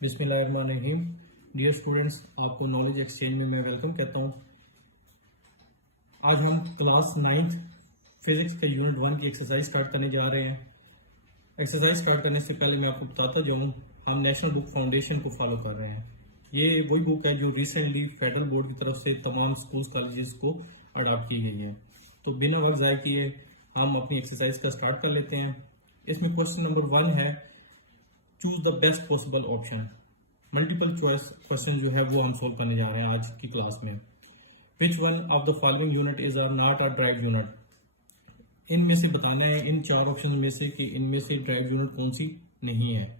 बिस्मिल्लाहिर्रहमानिर्रहीम। Dear students, आपको knowledge exchange में मैं वेलकम कहता हूँ। आज हम क्लास 9th फिजिक्स के यूनिट 1 की एक्सरसाइज स्टार्ट करने जा रहे हैं। एक्सरसाइज स्टार्ट करने से पहले मैं आपको बताता जाऊँ, हम नेशनल बुक फाउंडेशन को फॉलो कर रहे हैं। ये वही बुक है जो रिसेंटली फेडरल बोर्ड की तरफ से तमाम स्कूल्स कॉलेजेस को अडॉप्ट की गई है। तो बिना वक्त ज़ाय किए हम अपनी एक्सरसाइज का स्टार्ट कर लेते हैं। इसमें क्वेश्चन नंबर 1 है, choose the best possible option. Multiple choice question जो है वो हम सोल्व करने जा रहे हैं आज की क्लास में। Which one of the following unit is not a drive unit. इनमें से बताना है, इन चार ऑप्शन में से कि इनमें से ड्राइव यूनिट कौन सी नहीं है।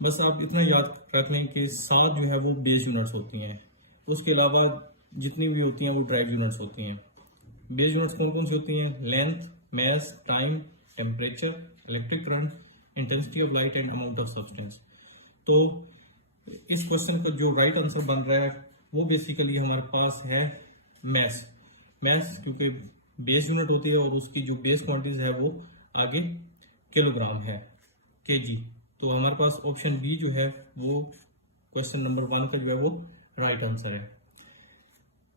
बस आप इतना याद रख लें कि 7 जो है वो बेस यूनिट्स होती हैं, उसके अलावा जितनी भी होती हैं वो ड्राइव यूनिट्स होती हैं। बेस यूनिट्स कौन कौन सी होती हैं? Length, mass, time, temperature, electric current, intensity of light and amount of substance. तो इस क्वेश्चन का जो राइट आंसर बन रहा है वो बेसिकली हमारे पास है मैस। मैस क्योंकि बेस यूनिट होती है और उसकी जो बेस क्वांटिटीज है वो आगे किलोग्राम है, केजी। तो हमारे पास ऑप्शन बी जो है वो क्वेश्चन नंबर 1 का जो है वो राइट आंसर है।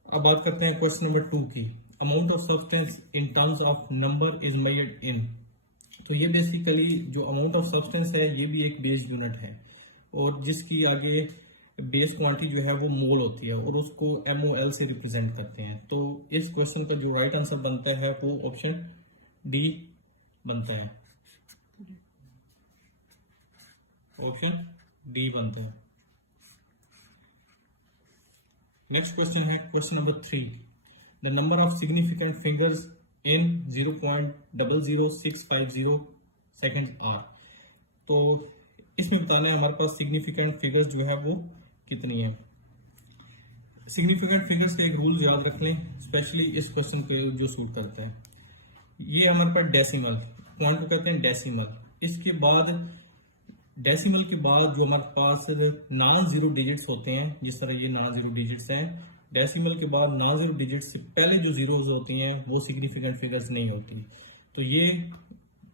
अब बात करते हैं क्वेश्चन नंबर 2 की। Amount of substance in terms of number is measured in. तो ये बेसिकली जो अमाउंट ऑफ सब्सटेंस है ये भी एक बेस यूनिट है और जिसकी आगे बेस क्वांटिटी जो है वो मोल होती है और उसको MOL से रिप्रेजेंट करते हैं। तो इस क्वेश्चन का जो राइट आंसर बनता है वो ऑप्शन डी बनता है। ऑप्शन डी बनता है। नेक्स्ट क्वेश्चन है question number 3। The number of significant fingers in 0.00650 second are. तो इसमें बताना है हमारे पास सिग्निफिकेंट फिगर्स जो है वो कितनी है। सिग्निफिकेंट फिगर्स के एक रूल याद रख लें, स्पेशली इस क्वेश्चन के जो सूट करता है। ये हमारे पास डेसिमल पॉइंट को कहते हैं डेसिमल। इसके बाद डेसिमल के बाद जो हमारे पास नॉन जीरो डिजिट्स होते हैं, जिस तरह ये नॉन जीरो डिजिट्स हैं, डेसिमल के बाद नॉन जीरो डिजिट्स से पहले जो जीरोज होती हैं वो सिग्निफिकेंट फिगर्स नहीं होती। तो ये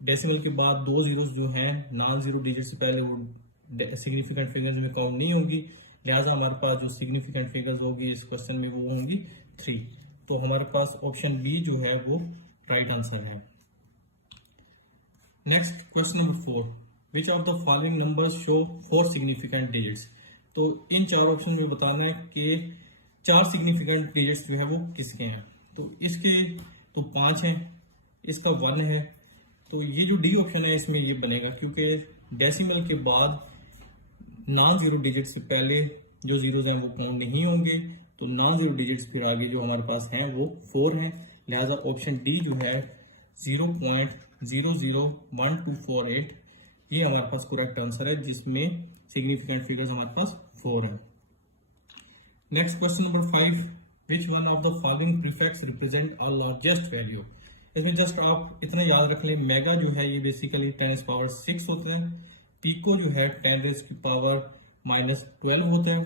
डेसिमल के बाद 2 जीरोस जो हैं नॉन जीरो डिजिट से पहले वो सिग्निफिकेंट फिगर्स में काउंट नहीं होंगी, लिहाजा हमारे पास जो सिग्निफिकेंट फिगर्स होगी इस क्वेश्चन में वो होंगी 3। तो हमारे पास ऑप्शन बी जो है वो राइट आंसर है। Next question number 4। Which of the following numbers show 4 significant digits. तो इन 4 ऑप्शन में बताना है कि 4 सिग्निफिकेंट डिजिट्स जो है वो किसके हैं। तो इसके तो 5 हैं, इसका 1 है। तो ये जो डी ऑप्शन है इसमें ये बनेगा क्योंकि डेसिमल के बाद नॉन जीरो डिजिट से पहले जो जीरोज हैं वो काउंट नहीं होंगे। तो नॉन जीरो डिजिट्स फिर आगे जो हमारे पास हैं वो 4 हैं, लिहाजा ऑप्शन डी जो है 0.001248 ये हमारे पास करेक्ट आंसर है, जिसमें सिग्निफिकेंट फिगर्स हमारे पास 4 है। Next question number 5। Which one of the following prefix represent a largest value. इसमें जस्ट आप इतना याद रख लें, मेगा जो है ये बेसिकली 10⁻6 होते हैं, पीको जो है 10⁻⁻12 होते हैं,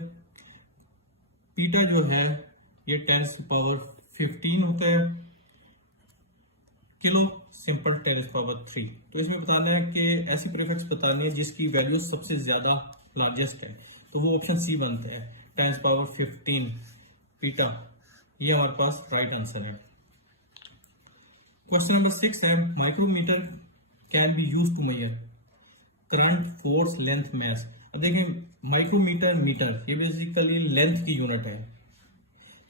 पीटा जो है ये 10⁻15 होता है, किलो सिंपल 10⁻3। तो इसमें बताना है कि ऐसी प्रीफिक्स बतानी है जिसकी वैल्यू सबसे ज्यादा लार्जेस्ट है, तो वो ऑप्शन सी बनते हैं 10⁻15 पीटा। ये हमारे पास राइट आंसर है। क्वेश्चन नंबर 6 है, micrometre can be use to measure current, force, length, mass. अब देखें, माइक्रोमीटर मीटर ये बेसिकली लेंथ की यूनिट है।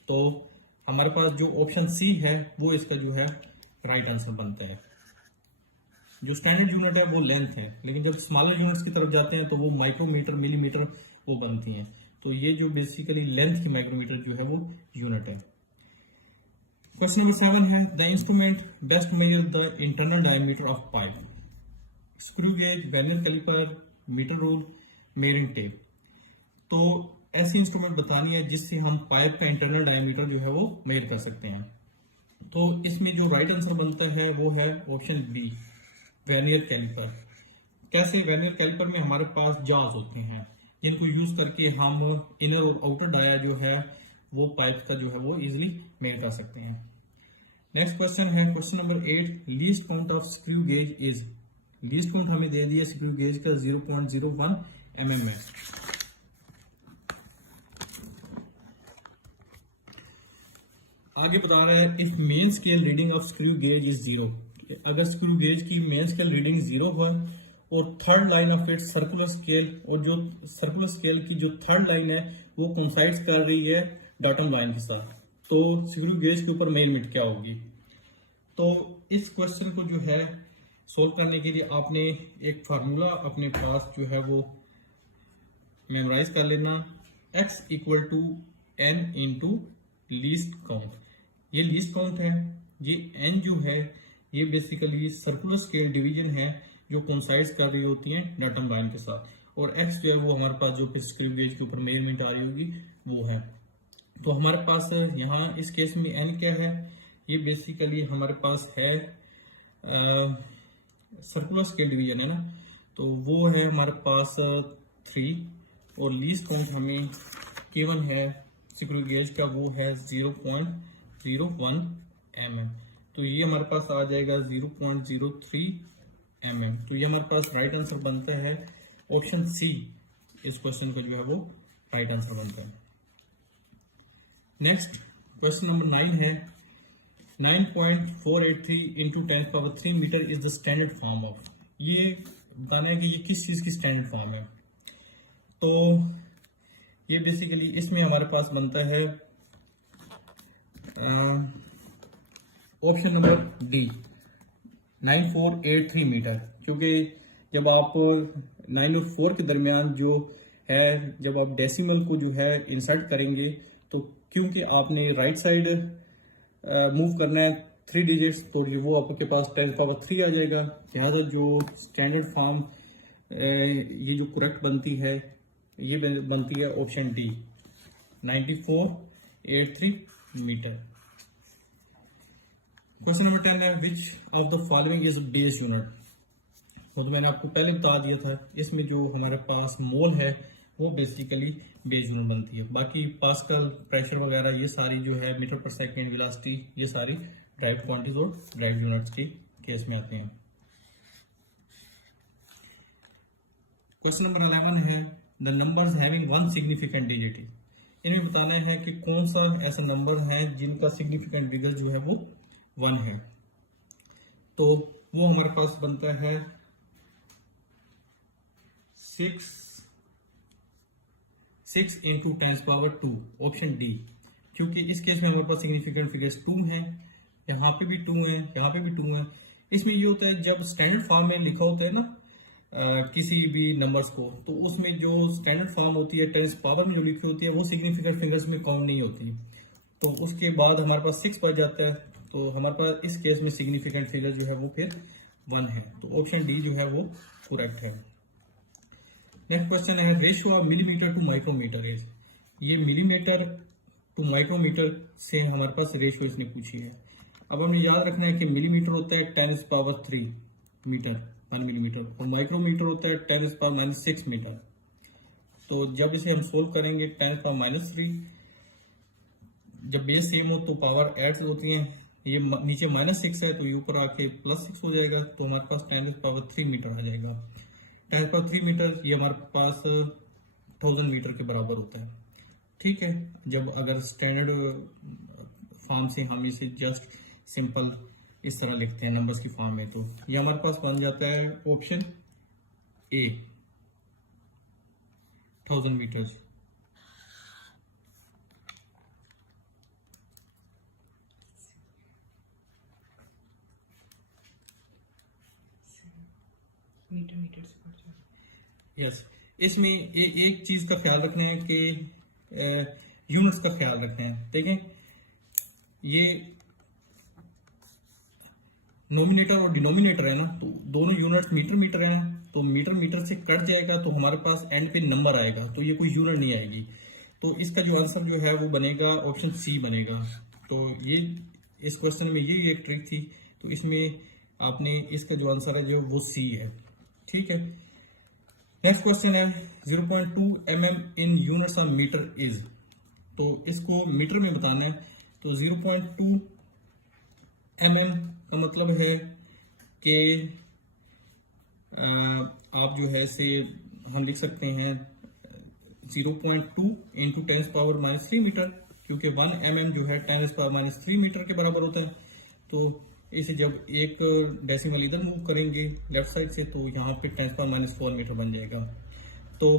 तो हमारे पास जो ऑप्शन सी है वो इसका जो है राइट आंसर बनता है। जो स्टैंडर्ड यूनिट है वो लेंथ है, लेकिन जब स्मॉलर यूनिट्स की तरफ जाते हैं तो वो माइक्रोमीटर, मिलीमीटर वो बनती हैं। तो ये जो बेसिकली लेंथ की माइक्रोमीटर जो है वो यूनिट है। क्वेश्चन नंबर 7 है, the instrument best measure the internal diameter of pipe. Screw gauge, vernier calliper, metre rule, measuring tape. तो ऐसी इंस्ट्रूमेंट बतानी है जिससे हम पाइप का इंटरनल डायमीटर जो है वो मेजर कर सकते हैं। तो इसमें जो राइट आंसर बनता है वो है ऑप्शन बी, वर्नियर कैलिपर। कैसे? वर्नियर कैलिपर में हमारे पास जार्स होते हैं जिनको यूज करके हम इनर और आउटर डाया जो है वो पाइप का जो है वो इजिली मेजर कर सकते हैं। नेक्स्ट क्वेश्चन है question number 8। Least count of screw gauge is. Least count हमें दे दिया स्क्रू गेज का 0.01 mm है। आगे बता रहे हैं if main scale reading of screw gauge is 0, अगर स्क्रू गेज की मेन स्केल रीडिंग 0 हो और third line of it circular scale, और जो सर्कुलर स्केल की जो थर्ड लाइन है वो कोइंसाइड्स कर रही है डाटम लाइन के साथ, तो स्क्रू गेज के ऊपर मेन मिट क्या होगी। तो इस क्वेश्चन को जो है सोल्व करने के लिए आपने एक फार्मूला अपने पास जो है वो मेमोराइज कर लेना, x equal to n into least count. ये लीस्ट काउंट है, ये n जो है ये बेसिकली सर्कुलर स्केल डिवीजन है जो कोइंसाइड्स कर रही होती है डाटम लाइन के साथ, और x जो है वो हमारे पास जो स्क्रू गेज के ऊपर मेजरमेंट आ रही होगी वो है। तो हमारे पास यहाँ इस केस में n क्या है, ये बेसिकली हमारे पास है सर्कुलर स्केल डिवीजन है ना, तो वो है हमारे पास 3, और लीस्ट काउंट हमें केवन है स्क्रू गेज का वो है 0.01 mm, तो ये हमारे पास आ जाएगा 0.03 mm। तो ये हमारे पास राइट आंसर बनता है ऑप्शन सी, इस क्वेश्चन का जो है वो राइट आंसर बनता है। नेक्स्ट क्वेश्चन नंबर 9 है 9.483 into 10⁻³ metre is the standard form of. ये बताना है कि ये किस चीज की स्टैंडर्ड फॉर्म है। तो ये बेसिकली इसमें हमारे पास बनता है ऑप्शन नंबर डी 9483 मीटर, क्योंकि जब आप 9 और 4 के दरमियान जो है जब आप डेसिमल को जो है इंसर्ट करेंगे, तो क्योंकि आपने राइट साइड मूव करना है 3 डिजिट्स, तो वो आपके पास 10⁻³ आ जाएगा। लिहाजा जो स्टैंडर्ड फॉर्म ये जो करेक्ट बनती है ये बनती है option D 9483 metre. Question number 10 है which of the following is base unit. वो तो मैंने आपको पहले बता दिया था, इसमें जो हमारे पास मोल है वो बेसिकली बेस यूनिट बनती है। बाकी पास्कल, प्रेशर वगैरह ये सारी जो है मीटर पर सेकेंड, वेलोसिटी, ये सारी डायरेक्ट क्वांटिटीज और डायरेक्ट यूनिट्स के केस में आते हैं। क्वेश्चन नंबर 11 है the numbers having one significant digit. इनमें बताना है कि कौन सा ऐसा नंबर है जिनका सिग्निफिकेंट डिजिट जो है वो 1 है। तो वो हमारे पास बनता है 6 इंटू 10⁻², ऑप्शन डी, क्योंकि इस केस में हमारे पास सिग्निफिकेंट फिगर्स 2 हैं, यहाँ पे भी 2 हैं, यहाँ पे भी 2 हैं। इसमें ये होता है जब स्टैंडर्ड फॉर्म में लिखा होता है ना किसी भी नंबर्स को, तो उसमें जो स्टैंडर्ड फॉर्म होती है 10 पावर में जो लिखी होती है वो सिग्निफिकेंट फिगर्स में काउंट नहीं होती, तो उसके बाद हमारे पास 6 बच जाता है, तो हमारे पास इस केस में सिग्निफिकेंट फिगर जो है वो फिर 1 है, तो ऑप्शन डी जो है वो करेक्ट है। नेक्स्ट क्वेश्चन है ratio of millimetre to micrometre is. ये मिलीमीटर टू माइक्रोमीटर से हमारे पास रेशियो इसने पूछी है। अब हमें याद रखना है कि मिलीमीटर होता है 10⁻³ मीटर 1 मिलीमीटर, और माइक्रोमीटर होता है 10⁻⁻6 मीटर। तो जब इसे हम सोल्व करेंगे 10⁻⁻3, जब बेस सेम हो तो पावर एड होती हैं, ये नीचे -6 है तो ये ऊपर आके +6 हो जाएगा, तो हमारे पास 10⁻³ मीटर आ जाएगा। 10⁻³ मीटर ये हमारे पास 1000 मीटर के बराबर होता है। ठीक है, जब अगर स्टैंडर्ड फॉर्म से हम इसे जस्ट सिंपल इस तरह लिखते हैं नंबर्स की फॉर्म में, तो ये हमारे पास बन जाता है ऑप्शन ए 1000 मीटर। यस, इसमें एक चीज का ख्याल रखना है कि यूनिट्स का ख्याल रखना है। देखें ये नोमिनेटर और डिनोमिनेटर है ना, तो दोनों यूनिट्स मीटर मीटर हैं, तो मीटर मीटर से कट जाएगा तो हमारे पास एंड पे नंबर आएगा, तो ये कोई यूनिट नहीं आएगी, तो इसका जो आंसर जो है वो बनेगा ऑप्शन सी बनेगा। तो ये इस क्वेश्चन में यही एक ट्रिक थी, तो इसमें आपने इसका जो आंसर है जो वो सी है। ठीक है, नेक्स्ट क्वेश्चन है 0.2 mm in units of metre is. तो इसको मीटर में बताना है, तो 0.2 mm का मतलब है कि आप जो है से हम लिख सकते हैं 0.2 इंटू 10⁻³ मीटर, क्योंकि 1 mm जो है 10⁻³ मीटर के बराबर होता है। तो इसे जब एक डेसिमल इधर मूव करेंगे लेफ्ट साइड से तो यहाँ पे 10⁻⁴ मीटर बन जाएगा। तो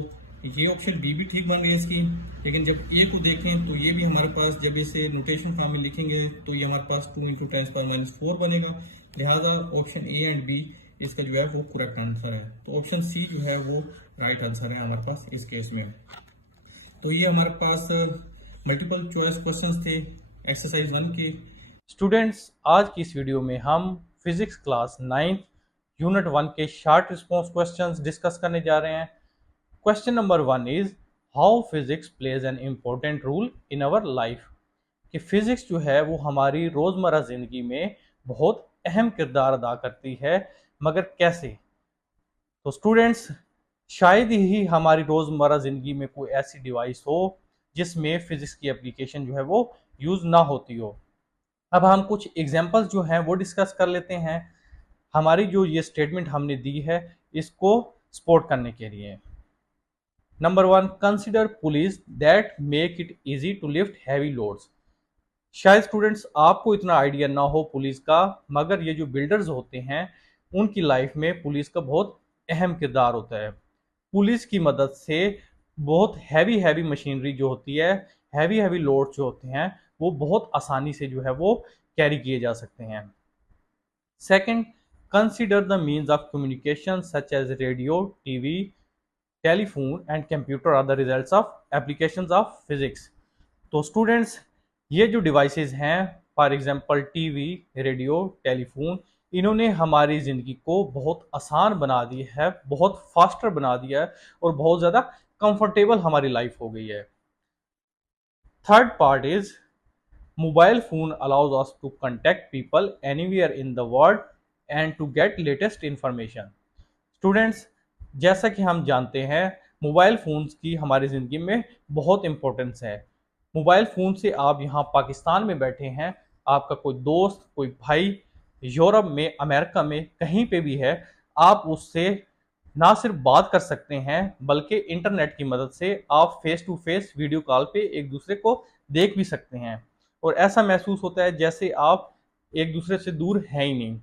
ये ऑप्शन बी भी ठीक बन रही है इसकी। लेकिन जब ए को देखें तो ये भी हमारे पास, जब इसे नोटेशन फॉर्म में लिखेंगे तो ये हमारे पास 2 × 10⁻⁴ बनेगा। लिहाजा ऑप्शन ए एंड बी इसका जो है वो करेक्ट आंसर है। तो ऑप्शन सी जो है वो राइट आंसर है हमारे पास इस केस में। तो ये हमारे पास मल्टीपल चॉइस क्वेश्चंस थे एक्सरसाइज 1 के। स्टूडेंट्स, आज की इस वीडियो में हम फिजिक्स क्लास 9 यूनिट 1 के शॉर्ट रिस्पॉन्स क्वेश्चंस डिस्कस करने जा रहे हैं। Question number 1 is how physics plays an important role in our life. कि फिजिक्स जो है वो हमारी रोज़मर्रा ज़िंदगी में बहुत अहम किरदार अदा करती है, मगर कैसे? तो स्टूडेंट्स, शायद ही हमारी रोज़मर्रा ज़िंदगी में कोई ऐसी डिवाइस हो जिसमें फिजिक्स की एप्लीकेशन जो है वो यूज़ ना होती हो। अब हम कुछ एग्जांपल्स जो हैं वो डिस्कस कर लेते हैं, हमारी जो ये स्टेटमेंट हमने दी है इसको सपोर्ट करने के लिए। Number 1, consider pulleys that make it easy to lift heavy loads. शायद स्टूडेंट्स आपको इतना आइडिया ना हो पुलिस का, मगर ये जो बिल्डर्स होते हैं उनकी लाइफ में पुलिस का बहुत अहम किरदार होता है। पुलिस की मदद से बहुत हैवी मशीनरी जो होती है, हैवी लोड जो होते हैं, वो बहुत आसानी से जो है वो कैरी किए जा सकते हैं। Second, consider the means of communication such as radio, TV, telephone and computer are the results of applications of physics. तो स्टूडेंट्स, ये जो डिवाइसेस हैं, for example TV, radio, telephone, इन्होंने हमारी ज़िंदगी को बहुत आसान बना दी है, बहुत फास्टर बना दिया है और बहुत ज़्यादा कंफर्टेबल हमारी लाइफ हो गई है। Third part is mobile phone allows us to contact people anywhere in the world and to get latest information. Students, जैसा कि हम जानते हैं मोबाइल फ़ोन्स की हमारी ज़िंदगी में बहुत इम्पोर्टेंस है। मोबाइल फ़ोन से आप यहाँ पाकिस्तान में बैठे हैं, आपका कोई दोस्त, कोई भाई यूरोप में, अमेरिका में, कहीं पे भी है, आप उससे ना सिर्फ बात कर सकते हैं बल्कि इंटरनेट की मदद से आप face to face video call पे एक दूसरे को देख भी सकते हैं और ऐसा महसूस होता है जैसे आप एक दूसरे से दूर हैं ही नहीं।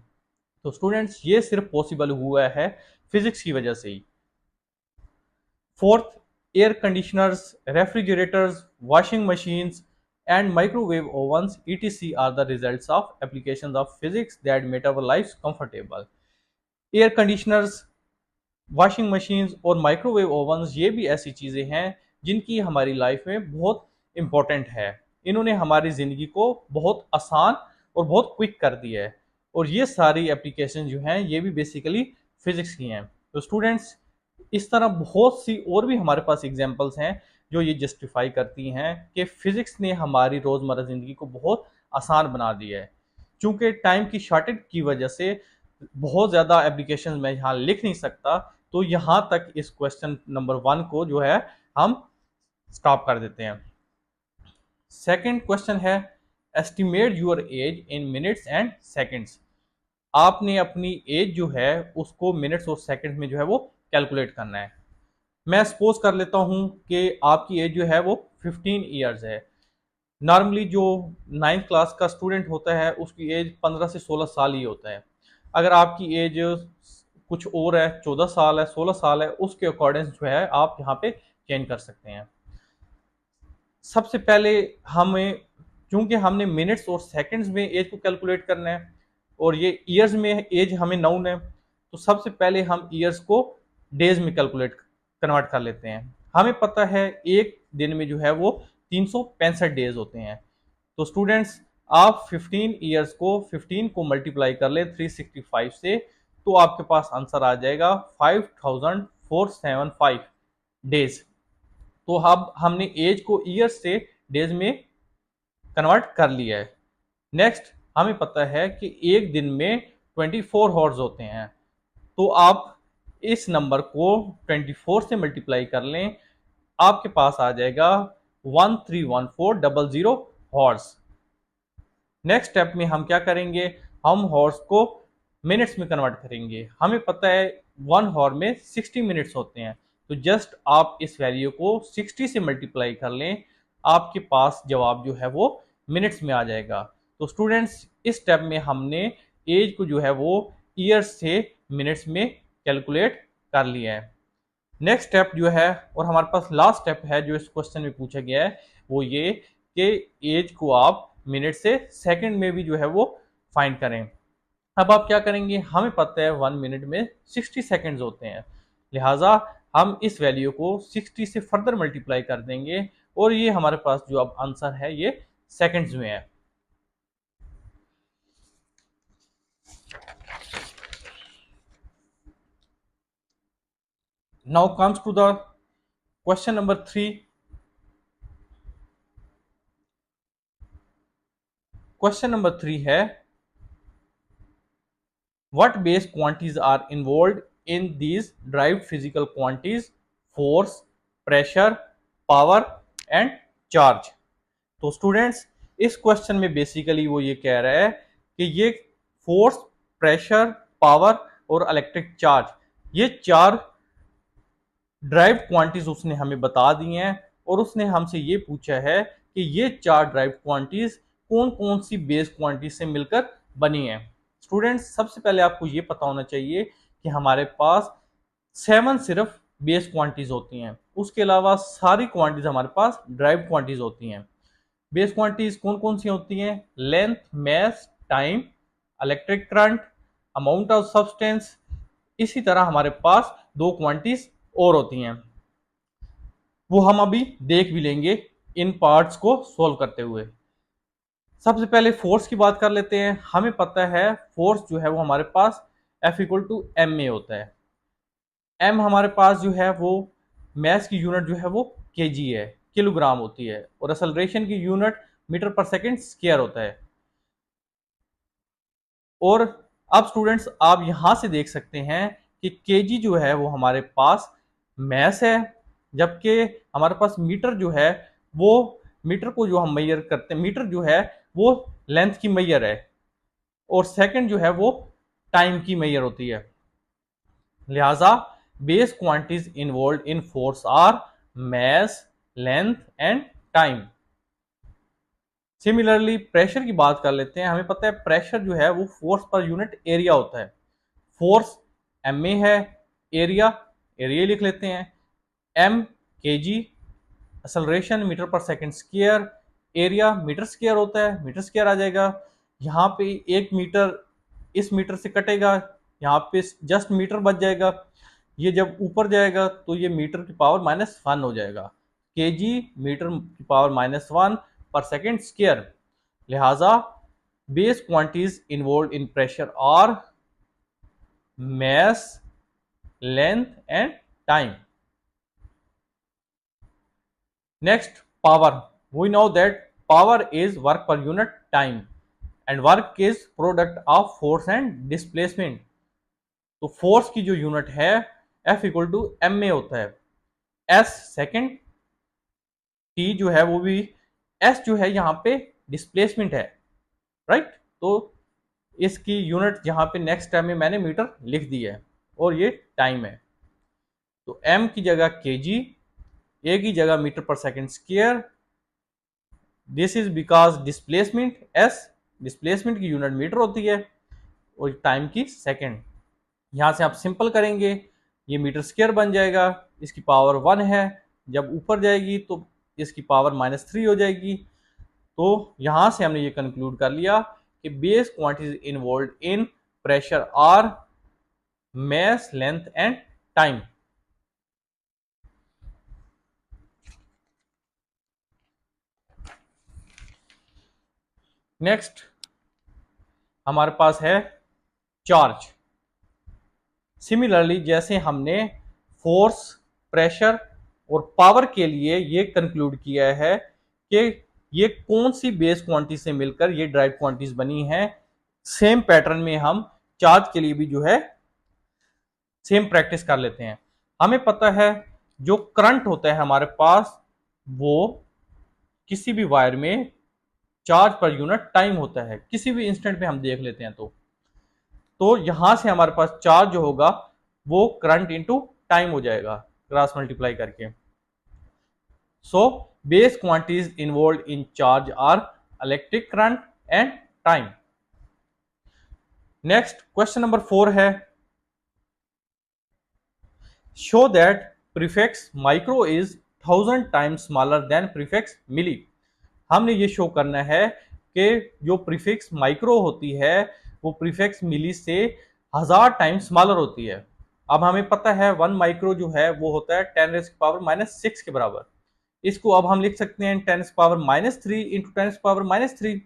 तो स्टूडेंट्स, ये सिर्फ पॉसिबल हुआ है फिजिक्स की वजह से ही। Fourth, air conditioners, refrigerators, washing machines and microwave ovens etc are the results of applications of physics that made our lives comfortable. Air conditioners, washing machines और माइक्रोवेव ओवन्स ये भी ऐसी चीज़ें हैं जिनकी हमारी लाइफ में बहुत इम्पोर्टेंट है। इन्होंने हमारी ज़िंदगी को बहुत आसान और बहुत क्विक कर दिया है और ये सारी एप्लीकेशन जो हैं ये भी बेसिकली फिजिक्स की हैं। तो स्टूडेंट्स, इस तरह बहुत सी और भी हमारे पास एग्जांपल्स हैं जो ये जस्टिफाई करती हैं कि फिजिक्स ने हमारी रोज़मर्रा ज़िंदगी को बहुत आसान बना दिया है। चूँकि टाइम की शॉर्टेज की वजह से बहुत ज़्यादा एप्लीकेशन मैं यहाँ लिख नहीं सकता, तो यहाँ तक इस क्वेश्चन नंबर 1 को जो है हम स्टॉप कर देते हैं। सेकंड क्वेश्चन है estimate your age in minutes and seconds. आपने अपनी एज जो है उसको मिनट्स और सेकंड्स में जो है वो कैलकुलेट करना है। मैं सपोज कर लेता हूँ कि आपकी एज जो है वो 15 ईयर्स है। नॉर्मली जो 9th क्लास का स्टूडेंट होता है उसकी एज 15 से 16 साल ही होता है। अगर आपकी एज कुछ और है, 14 साल है, 16 साल है, उसके अकॉर्डिंग जो है आप यहाँ पे चेंज कर सकते हैं। सबसे पहले हमें, क्योंकि हमने मिनट्स और सेकंड्स में एज को कैलकुलेट करना है और ये ईयर्स में एज हमें नाउन है, तो सबसे पहले हम ईयर्स को डेज में कन्वर्ट कर लेते हैं। हमें पता है एक दिन में जो है वो 365 डेज होते हैं। तो स्टूडेंट्स, आप 15 ईयर्स को 15 को मल्टीप्लाई कर लें 365 से, तो आपके पास आंसर आ जाएगा 5475 डेज। तो अब हमने एज को ईयर्स से डेज में कन्वर्ट कर लिया है। नेक्स्ट, हमें पता है कि एक दिन में 24 हॉर्स होते हैं, तो आप इस नंबर को 24 से मल्टीप्लाई कर लें, आपके पास आ जाएगा 131400 हॉर्स। नेक्स्ट स्टेप में हम क्या करेंगे, हम हॉर्स को मिनट्स में कन्वर्ट करेंगे। हमें पता है 1 हॉर में 60 मिनट्स होते हैं, तो जस्ट आप इस वैल्यू को 60 से मल्टीप्लाई कर लें, आपके पास जवाब जो है वो मिनट्स में आ जाएगा। तो स्टूडेंट्स इस स्टेप में हमने एज को जो है वो ईयर्स से मिनट्स में कैलकुलेट कर लिया है। नेक्स्ट स्टेप जो है और हमारे पास लास्ट स्टेप है जो इस क्वेश्चन में पूछा गया है वो ये कि एज को आप मिनट से सेकंड में भी जो है वो फाइंड करें। अब आप क्या करेंगे, हमें पता है 1 मिनट में 60 सेकंड्स होते हैं, लिहाजा हम इस वैल्यू को 60 से फर्दर मल्टीप्लाई कर देंगे और ये हमारे पास जो अब आंसर है ये सेकंड्स में है। Now comes to the question number 3। Question number 3 है what base quantities are involved in these derived physical quantities force, pressure, power and charge। तो स्टूडेंट्स इस क्वेश्चन में बेसिकली वो ये कह रहा है कि ये फोर्स, प्रेशर, पावर और इलेक्ट्रिक चार्ज, ये चार ड्राइव क्वांटिटीज उसने हमें बता दी हैं और उसने हमसे ये पूछा है कि ये चार ड्राइव क्वांटिटीज कौन कौन सी बेस क्वांटिटी से मिलकर बनी है। स्टूडेंट्स सबसे पहले आपको ये पता होना चाहिए कि हमारे पास 7 सिर्फ बेस क्वांटिटीज होती हैं, उसके अलावा सारी क्वांटिटीज हमारे पास ड्राइव क्वांटिटीज होती हैं। बेस क्वांटिटीज कौन कौन सी होती हैं? Length, mass, time, electric current, amount of substance. इसी तरह हमारे पास दो क्वांटिटीज और होती हैं, वो हम अभी देख भी लेंगे इन पार्ट्स को सॉल्व करते हुए। सबसे पहले फोर्स की बात कर लेते हैं। हमें पता है फोर्स जो है वो हमारे पास F इक्वल टू एम में होता है। एम हमारे पास जो है वो मैस की यूनिट जो है वो केजी है, किलोग्राम होती है, और एक्सेलरेशन की यूनिट मीटर पर सेकंड स्क्वायर होता है। और अब स्टूडेंट्स आप यहां से देख सकते हैं कि केजी जो है वो हमारे पास मैस है, जबकि हमारे पास मीटर जो है वो मीटर को जो हम मेजर करते हैं, मीटर जो है वो लेंथ की मेजर है और सेकंड जो है वो टाइम की मेजर होती है। लिहाजा base quantities involve in force are mass, length and time. Similarly pressure की बात कर लेते हैं। हमें पता है प्रेशर जो है वो फोर्स पर यूनिट एरिया होता है। फोर्स एम ए है, एरिया एरिया लिख लेते हैं, एम केजी, एक्सेलरेशन मीटर पर second square, area metre square होता है, मीटर स्क्वायर आ जाएगा। यहाँ पे 1 मीटर इस मीटर से कटेगा, यहाँ पे जस्ट मीटर बच जाएगा। ये जब ऊपर जाएगा तो ये मीटर की पावर -1 हो जाएगा, केजी मीटर की पावर -1 पर सेकंड स्क्वायर। लिहाजा base quantities involve in pressure are mass, length and time. Next, power. We know that power is work per unit time and work is product of force and displacement. तो force की जो unit है F equal to M में होता है, S second, T जो है वो भी, S जो है यहाँ पे डिस्प्लेसमेंट है, राइट। तो इसकी यूनिट यहाँ पे नेक्स्ट टाइम में मैंने मीटर लिख दी है और ये टाइम है। तो M की जगह केजी, A की जगह मीटर पर second square. This is because displacement S, displacement की यूनिट मीटर होती है और टाइम की सेकंड। यहाँ से आप सिंपल करेंगे, ये मीटर स्क्वायर बन जाएगा, इसकी पावर 1 है, जब ऊपर जाएगी तो इसकी पावर -3 हो जाएगी। तो यहाँ से हमने ये कंक्लूड कर लिया कि base quantities involve in pressure are mass, length and time. Next हमारे पास है चार्ज। सिमिलरली जैसे हमने फोर्स, प्रेशर और पावर के लिए ये कंक्लूड किया है कि ये कौन सी बेस क्वांटिटी से मिलकर ये ड्राइव क्वांटिटीज बनी है, सेम पैटर्न में हम चार्ज के लिए भी जो है सेम प्रैक्टिस कर लेते हैं। हमें पता है जो करंट होता है हमारे पास वो किसी भी वायर में चार्ज पर यूनिट टाइम होता है, किसी भी इंस्टेंट में हम देख लेते हैं। तो यहां से हमारे पास चार्ज जो होगा वो करंट इनटू टाइम हो जाएगा क्रॉस मल्टीप्लाई करके। So base quantities involved in charge are electric current and time. Next question number 4 है, show that prefix micro is 1000 times smaller than prefix milli. हमने ये शो करना है कि जो प्रीफिक्स माइक्रो होती है वो प्रीफिक्स मिली से 1000 टाइम्स स्मॉलर होती है। अब हमें पता है 1 माइक्रो जो है वो होता है 10⁻⁻6 के बराबर। इसको अब हम लिख सकते हैं 10⁻³ इंटू 10⁻³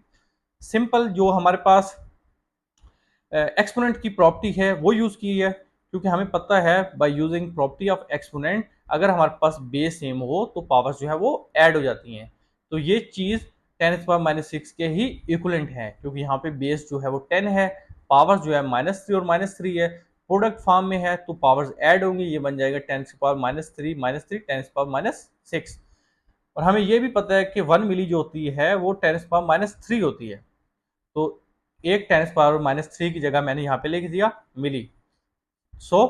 सिंपल जो हमारे पास एक्सपोनेंट की प्रॉपर्टी है वो यूज की है, क्योंकि हमें पता है by using property of exponent अगर हमारे पास बेस सेम हो तो पावर्स जो है वो ऐड हो जाती हैं। तो ये चीज 10⁻⁻6 के ही इक्विवेलेंट है, क्योंकि यहाँ पे बेस जो है वो 10 है, पावर्स जो है -3 और -3 है, प्रोडक्ट फॉर्म में है तो पावर्स ऐड होंगी, ये बन जाएगा 10⁻³ - 10⁻6। और हमें ये भी पता है कि 1 मिली जो होती है वो 10⁻³ होती है, तो एक 10⁻³ की जगह मैंने यहाँ पे लिख दिया मिली। सो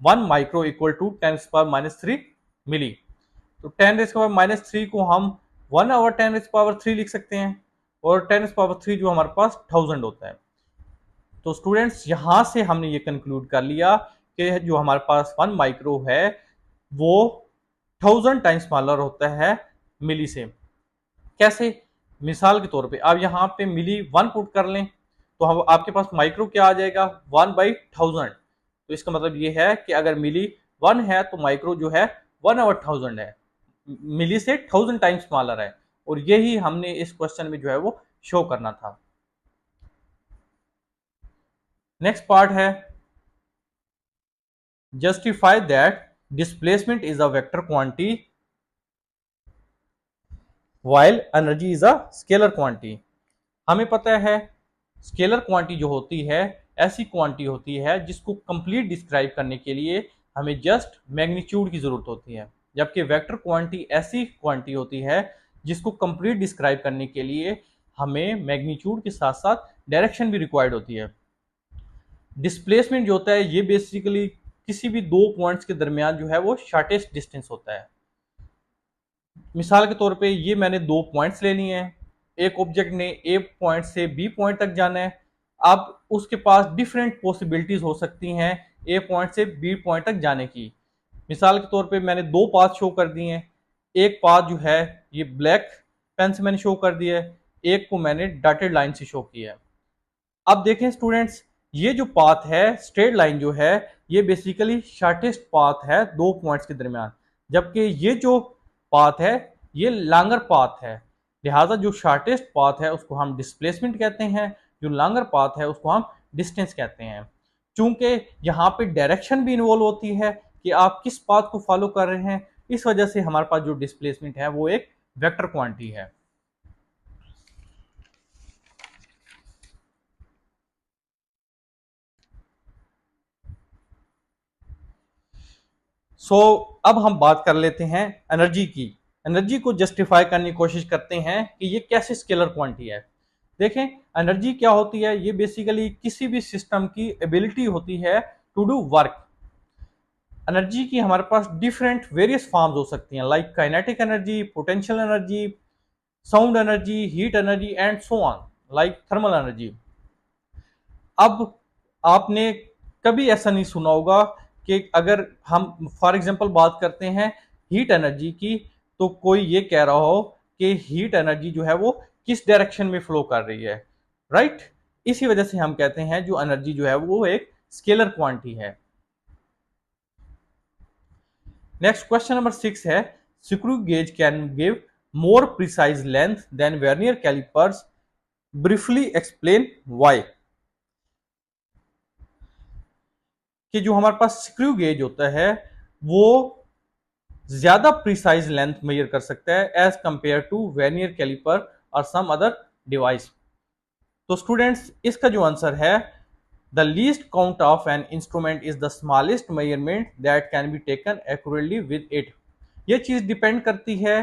1 माइक्रो इक्वल टू 10⁻³ मिली। तो 10⁻³ को हम 1/10⁻³ लिख सकते हैं, और 10⁻³ जो हमारे पास 1000 होता है। तो स्टूडेंट्स यहां से हमने ये कंक्लूड कर लिया कि जो हमारे पास 1 माइक्रो है वो 1000 टाइम्स स्मॉलर होता है मिली से। कैसे? मिसाल के तौर पे आप यहाँ पे मिली 1 पुट कर लें तो हम आपके पास माइक्रो क्या आ जाएगा 1/1000। तो इसका मतलब ये है कि अगर मिली 1 है तो माइक्रो जो है 1/1000 है, मिली से 1000 टाइम्स स्मॉलर है, और यही हमने इस क्वेश्चन में जो है वो शो करना था। नेक्स्ट पार्ट है justify that displacement is a vector quantity while energy is a scalar quantity. हमें पता है स्केलर क्वांटिटी जो होती है ऐसी क्वांटिटी होती है जिसको कंप्लीट डिस्क्राइब करने के लिए हमें जस्ट मैग्नीट्यूड की जरूरत होती है, जबकि वेक्टर क्वांटिटी ऐसी क्वांटिटी होती है जिसको कंप्लीट डिस्क्राइब करने के लिए हमें मैग्नीट्यूड के साथ साथ डायरेक्शन भी रिक्वायर्ड होती है। डिस्प्लेसमेंट जो होता है ये बेसिकली किसी भी दो पॉइंट्स के दरमियान जो है वो शॉर्टेस्ट डिस्टेंस होता है। मिसाल के तौर पे ये मैंने दो पॉइंट्स ले लिए हैं, एक ऑब्जेक्ट ने ए पॉइंट से बी पॉइंट तक जाना है, अब उसके पास डिफरेंट पॉसिबिलिटीज हो सकती हैं ए पॉइंट से बी पॉइंट तक जाने की। मिसाल के तौर पे मैंने दो पाथ शो कर दिए हैं, एक पाथ जो है ये ब्लैक पेन से मैंने शो कर दिया है, एक को मैंने डॉटेड लाइन से शो किया है। अब देखें स्टूडेंट्स, ये जो पाथ है स्ट्रेट लाइन जो है ये बेसिकली शॉर्टेस्ट पाथ है दो पॉइंट्स के दरमियान, जबकि ये जो पाथ है ये लॉन्गर पाथ है, लिहाजा जो शॉर्टेस्ट पाथ है उसको हम डिस्प्लेसमेंट कहते हैं, जो लॉन्गर पाथ है उसको हम डिस्टेंस कहते हैं। चूंकि यहाँ पे डायरेक्शन भी इन्वॉल्व होती है कि आप किस पाथ को फॉलो कर रहे हैं, इस वजह से हमारे पास जो डिस्प्लेसमेंट है वो एक वेक्टर क्वांटिटी है। अब हम बात कर लेते हैं एनर्जी की। एनर्जी को जस्टिफाई करने की कोशिश करते हैं कि ये कैसे स्केलर क्वांटिटी है। देखें एनर्जी क्या होती है, ये बेसिकली किसी भी सिस्टम की एबिलिटी होती है टू डू वर्क। एनर्जी की हमारे पास डिफरेंट वेरियस फॉर्म्स हो सकती हैं, like kinetic energy, potential energy, sound energy, heat energy and so on, like thermal energy. अब आपने कभी ऐसा नहीं सुना होगा कि अगर हम फॉर एग्जांपल बात करते हैं हीट एनर्जी की, तो कोई ये कह रहा हो कि हीट एनर्जी जो है वो किस डायरेक्शन में फ्लो कर रही है, राइट? इसी वजह से हम कहते हैं जो एनर्जी जो है वो एक स्केलर क्वांटिटी है। नेक्स्ट क्वेश्चन नंबर 6 है screw gauge can give more precise length than vernier callipers, briefly explain why. कि जो हमारे पास स्क्रू गेज होता है वो ज्यादा प्रिसाइज लेंथ मेजर कर सकता है as compare to vernier calliper और सम अदर डिवाइस। तो स्टूडेंट्स इसका जो आंसर है the least count of an instrument is the smallest measurement that can be taken accurately with it. ये चीज डिपेंड करती है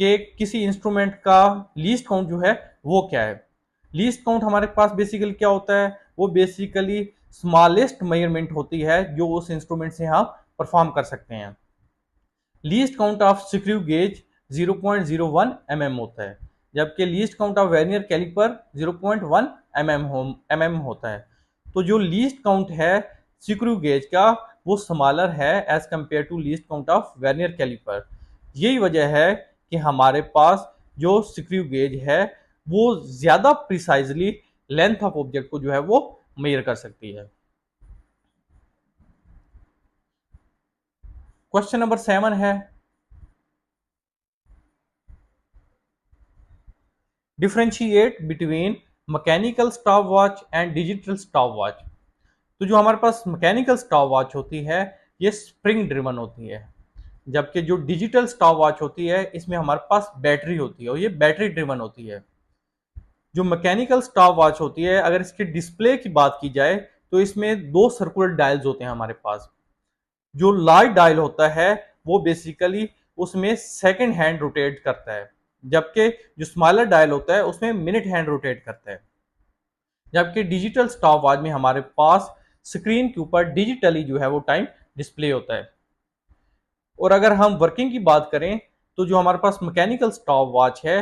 कि किसी इंस्ट्रूमेंट का लीस्ट काउंट जो है वो क्या है। लीस्ट काउंट हमारे पास बेसिकली क्या होता है, वो बेसिकली स्मॉलेस्ट मेजरमेंट होती है जो उस इंस्ट्रूमेंट से हम परफॉर्म कर सकते हैं। Least count of screw gauge 0.01 mm होता है, जबकि least count of vernier calliper 0.1 mm होता है। तो जो लीस्ट काउंट है स्क्रू गेज का वो स्मॉलर है as compare to least count of vernier calliper. यही वजह है कि हमारे पास जो स्क्रू गेज है वो ज्यादा प्रिसाइजली लेंथ ऑफ ऑब्जेक्ट को जो है वो मेजर कर सकती है। क्वेश्चन नंबर 7 है, differentiate between mechanical stop watch and digital stop watch. तो जो हमारे पास मैकेनिकल स्टॉप वॉच होती है ये स्प्रिंग ड्रिवन होती है, जबकि जो डिजिटल स्टॉप वॉच होती है इसमें हमारे पास बैटरी होती है और ये बैटरी ड्रिवन होती है। जो मैकेनिकल स्टॉप वॉच होती है अगर इसके डिस्प्ले की बात की जाए तो इसमें दो सर्कुलर डायल्स होते हैं हमारे पास। जो लार्ज डायल होता है वो बेसिकली उसमें सेकंड हैंड रोटेट करता है, जबकि जो स्मॉलर डायल होता है उसमें मिनट हैंड रोटेट करता है। जबकि डिजिटल स्टॉप वॉच में हमारे पास स्क्रीन के ऊपर डिजिटली जो है वो टाइम डिस्प्ले होता है। और अगर हम वर्किंग की बात करें तो जो हमारे पास मैकेनिकल स्टॉप वॉच है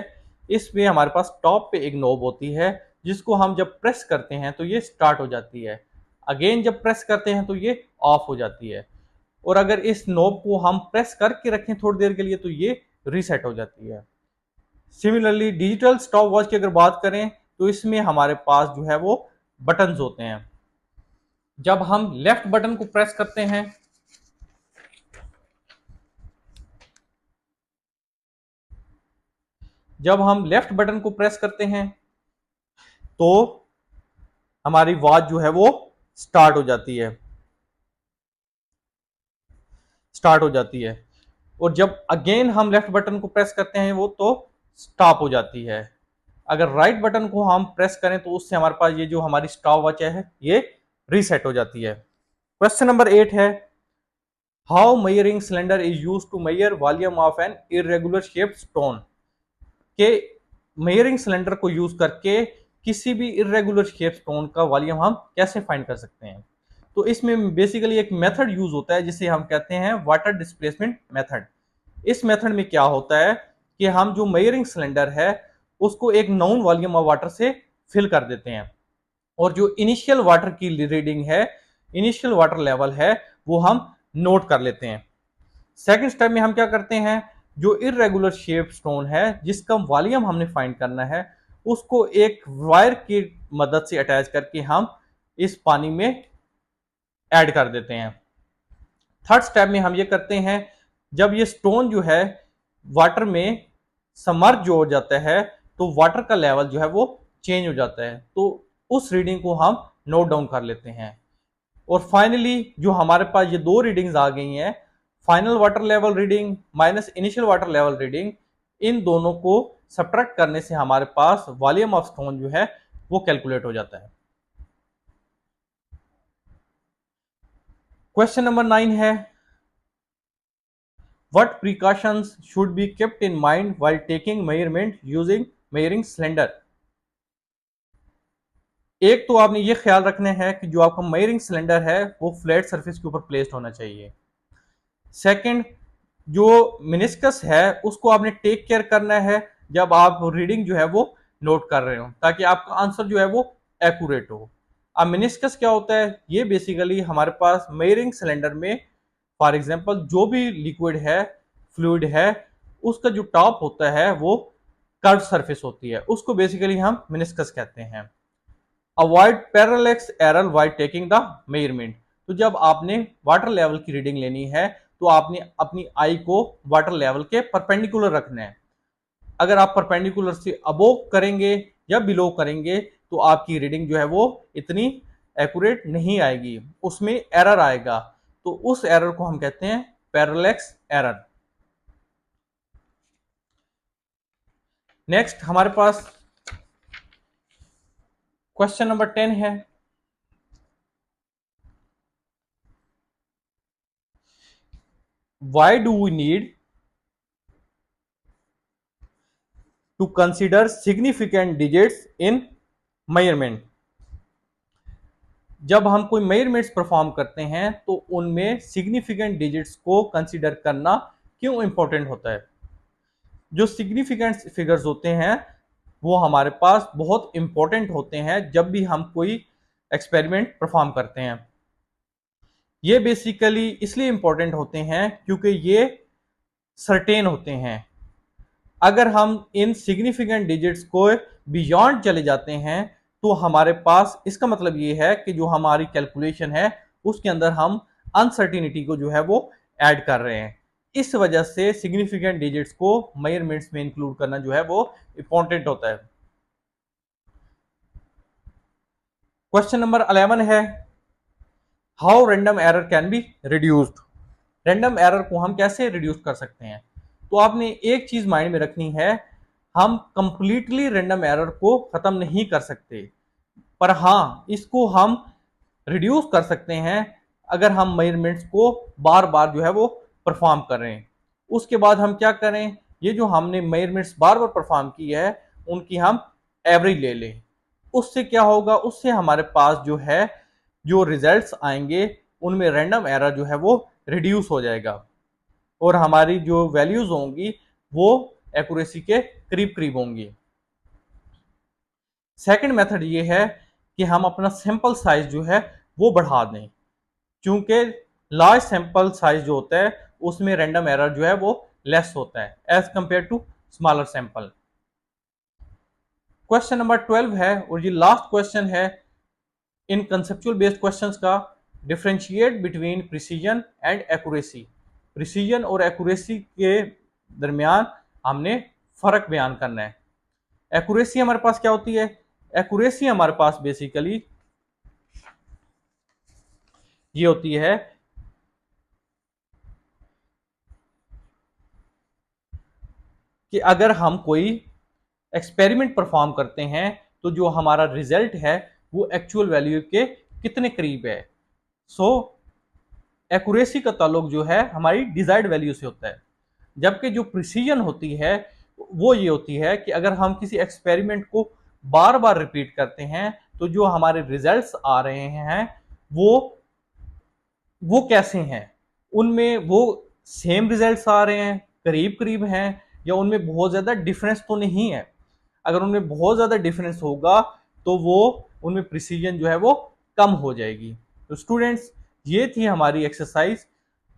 इसमें हमारे पास टॉप पे एक नॉब होती है जिसको हम जब प्रेस करते हैं तो ये स्टार्ट हो जाती है, अगेन जब प्रेस करते हैं तो ये ऑफ हो जाती है, और अगर इस नॉब को हम प्रेस करके रखें थोड़ी देर के लिए तो ये रीसेट हो जाती है। सिमिलरली डिजिटल स्टॉप वॉच की अगर बात करें तो इसमें हमारे पास जो है वो बटन्स होते हैं। जब हम लेफ्ट बटन को प्रेस करते हैं तो हमारी वॉच जो है वो स्टार्ट हो जाती है और जब अगेन हम लेफ्ट बटन को प्रेस करते हैं वो तो स्टॉप हो जाती है। अगर राइट बटन को हम प्रेस करें तो उससे हमारे पास ये जो हमारी स्टॉप वॉच है ये रीसेट हो जाती है। क्वेश्चन नंबर 8 है, how measuring cylinder is use to measure volume of an irregular shaped stone. के मेजरिंग सिलेंडर को यूज करके किसी भी इरेगुलर शेप स्टोन का वॉल्यूम हम कैसे फाइंड कर सकते हैं। तो इसमें बेसिकली एक मेथड यूज होता है जिसे हम कहते हैं वाटर डिस्प्लेसमेंट मेथड। इस मेथड में क्या होता है कि हम जो मेजरिंग सिलेंडर है उसको एक नॉन वॉल्यूम ऑफ वाटर से फिल कर देते हैं और जो इनिशियल वाटर की रीडिंग है, इनिशियल वाटर लेवल है वो हम नोट कर लेते हैं। सेकंड स्टेप में हम क्या करते हैं, जो इरेगुलर शेप स्टोन है जिसका वॉल्यूम हमने फाइंड करना है उसको एक वायर की मदद से अटैच करके हम इस पानी में ऐड कर देते हैं। थर्ड स्टेप में हम ये करते हैं, जब ये स्टोन जो है वाटर में समर्ज हो जाता है तो वाटर का लेवल जो है वो चेंज हो जाता है, तो उस रीडिंग को हम नोट डाउन कर लेते हैं। और फाइनली जो हमारे पास ये दो रीडिंग्स आ गई हैं, final water level reading minus initial water level reading, इन दोनों को सब्ट्रैक्ट करने से हमारे पास वॉल्यूम ऑफ स्टोन जो है वो कैलकुलेट हो जाता है। क्वेश्चन नंबर 9 है, what precautions should be kept in mind while taking measurement using measuring cylinder. एक तो आपने ये ख्याल रखना है कि जो आपका मेजरिंग सिलेंडर है वो फ्लैट सरफेस के ऊपर प्लेस्ड होना चाहिए। सेकंड, जो मिनिस्कस है उसको आपने टेक केयर करना है जब आप रीडिंग जो है वो नोट कर रहे हो ताकि आपका आंसर जो है वो एक्यूरेट हो। अब मिनिस्कस क्या होता है, ये बेसिकली हमारे पास मेजरिंग सिलेंडर में फॉर एग्जांपल जो भी लिक्विड है, फ्लूइड है, उसका जो टॉप होता है वो कर्व सरफेस होती है, उसको बेसिकली हम मिनिस्कस कहते हैं। Avoid parallax error while taking the measurement. तो जब आपने वाटर लेवल की रीडिंग लेनी है तो आपने अपनी आई को वाटर लेवल के परपेंडिकुलर रखना है। अगर आप परपेंडिकुलर से अबोव करेंगे या बिलो करेंगे तो आपकी रीडिंग जो है वो इतनी एक्यूरेट नहीं आएगी, उसमें एरर आएगा, तो उस एरर को हम कहते हैं पैरेलैक्स एरर। नेक्स्ट हमारे पास क्वेश्चन नंबर 10 है, why do we need to consider significant digits in measurement। जब हम कोई मेजरमेंट्स परफॉर्म करते हैं तो उनमें सिग्निफिकेंट डिजिट्स को कंसीडर करना क्यों इंपॉर्टेंट होता है। जो सिग्निफिकेंट फिगर्स होते हैं वो हमारे पास बहुत इंपॉर्टेंट होते हैं जब भी हम कोई एक्सपेरिमेंट परफॉर्म करते हैं। ये बेसिकली इसलिए इंपॉर्टेंट होते हैं क्योंकि ये सर्टेन होते हैं। अगर हम इन सिग्निफिकेंट डिजिट्स को बियॉन्ड चले जाते हैं तो हमारे पास इसका मतलब ये है कि जो हमारी कैलकुलेशन है उसके अंदर हम अनसर्टिनिटी को जो है वो ऐड कर रहे हैं। इस वजह से सिग्निफिकेंट डिजिट्स को मेजरमेंट्स में इंक्लूड करना जो है वो इंपॉर्टेंट होता है। क्वेश्चन नंबर 11 है, how random error can be reduced. Random error को हम कैसे रिड्यूस कर सकते हैं? तो आपने एक चीज माइंड में रखनी है, हम कंप्लीटली रैंडम एरर को खत्म नहीं कर सकते, पर हाँ इसको हम रिड्यूस कर सकते हैं अगर हम मेजरमेंट्स को बार बार जो है वो परफॉर्म करें। उसके बाद हम क्या करें, ये जो हमने मेजरमेंट्स बार बार परफॉर्म की है उनकी हम एवरेज ले लें। उससे क्या होगा, उससे हमारे पास जो है जो रिजल्ट्स आएंगे उनमें रैंडम एरर जो है वो रिड्यूस हो जाएगा और हमारी जो वैल्यूज होंगी वो एक्यूरेसी के करीब करीब होंगी। सेकंड मेथड ये है कि हम अपना सैंपल साइज जो है वो बढ़ा दें, क्योंकि लार्ज सैंपल साइज जो होता है उसमें रैंडम एरर जो है वो लेस होता है as compare to smaller sample. Question number 12 है और ये लास्ट क्वेश्चन है इन कंसेप्चुअल बेस्ड क्वेश्चंस का, differentiate between precision and accuracy. Precision और एक्यूरेसी के दरमियान हमने फर्क बयान करना है। एक्यूरेसी हमारे पास क्या होती है? एक्यूरेसी हमारे पास बेसिकली ये होती है कि अगर हम कोई एक्सपेरिमेंट परफॉर्म करते हैं तो जो हमारा रिजल्ट है वो एक्चुअल वैल्यू के कितने करीब है। सो एक्यूरेसी का ताल्लुक जो है हमारी डिजायर्ड वैल्यू से होता है, जबकि जो प्रिसीजन होती है वो ये होती है कि अगर हम किसी एक्सपेरिमेंट को बार बार रिपीट करते हैं तो जो हमारे रिजल्ट्स आ रहे हैं वो कैसे हैं, उनमें वो सेम रिजल्ट्स आ रहे हैं, करीब करीब हैं, या उनमें बहुत ज़्यादा डिफरेंस तो नहीं है। अगर उनमें बहुत ज़्यादा डिफरेंस होगा तो वो उनमें प्रिसीजन जो है वो कम हो जाएगी। तो स्टूडेंट्स ये थी हमारी exercise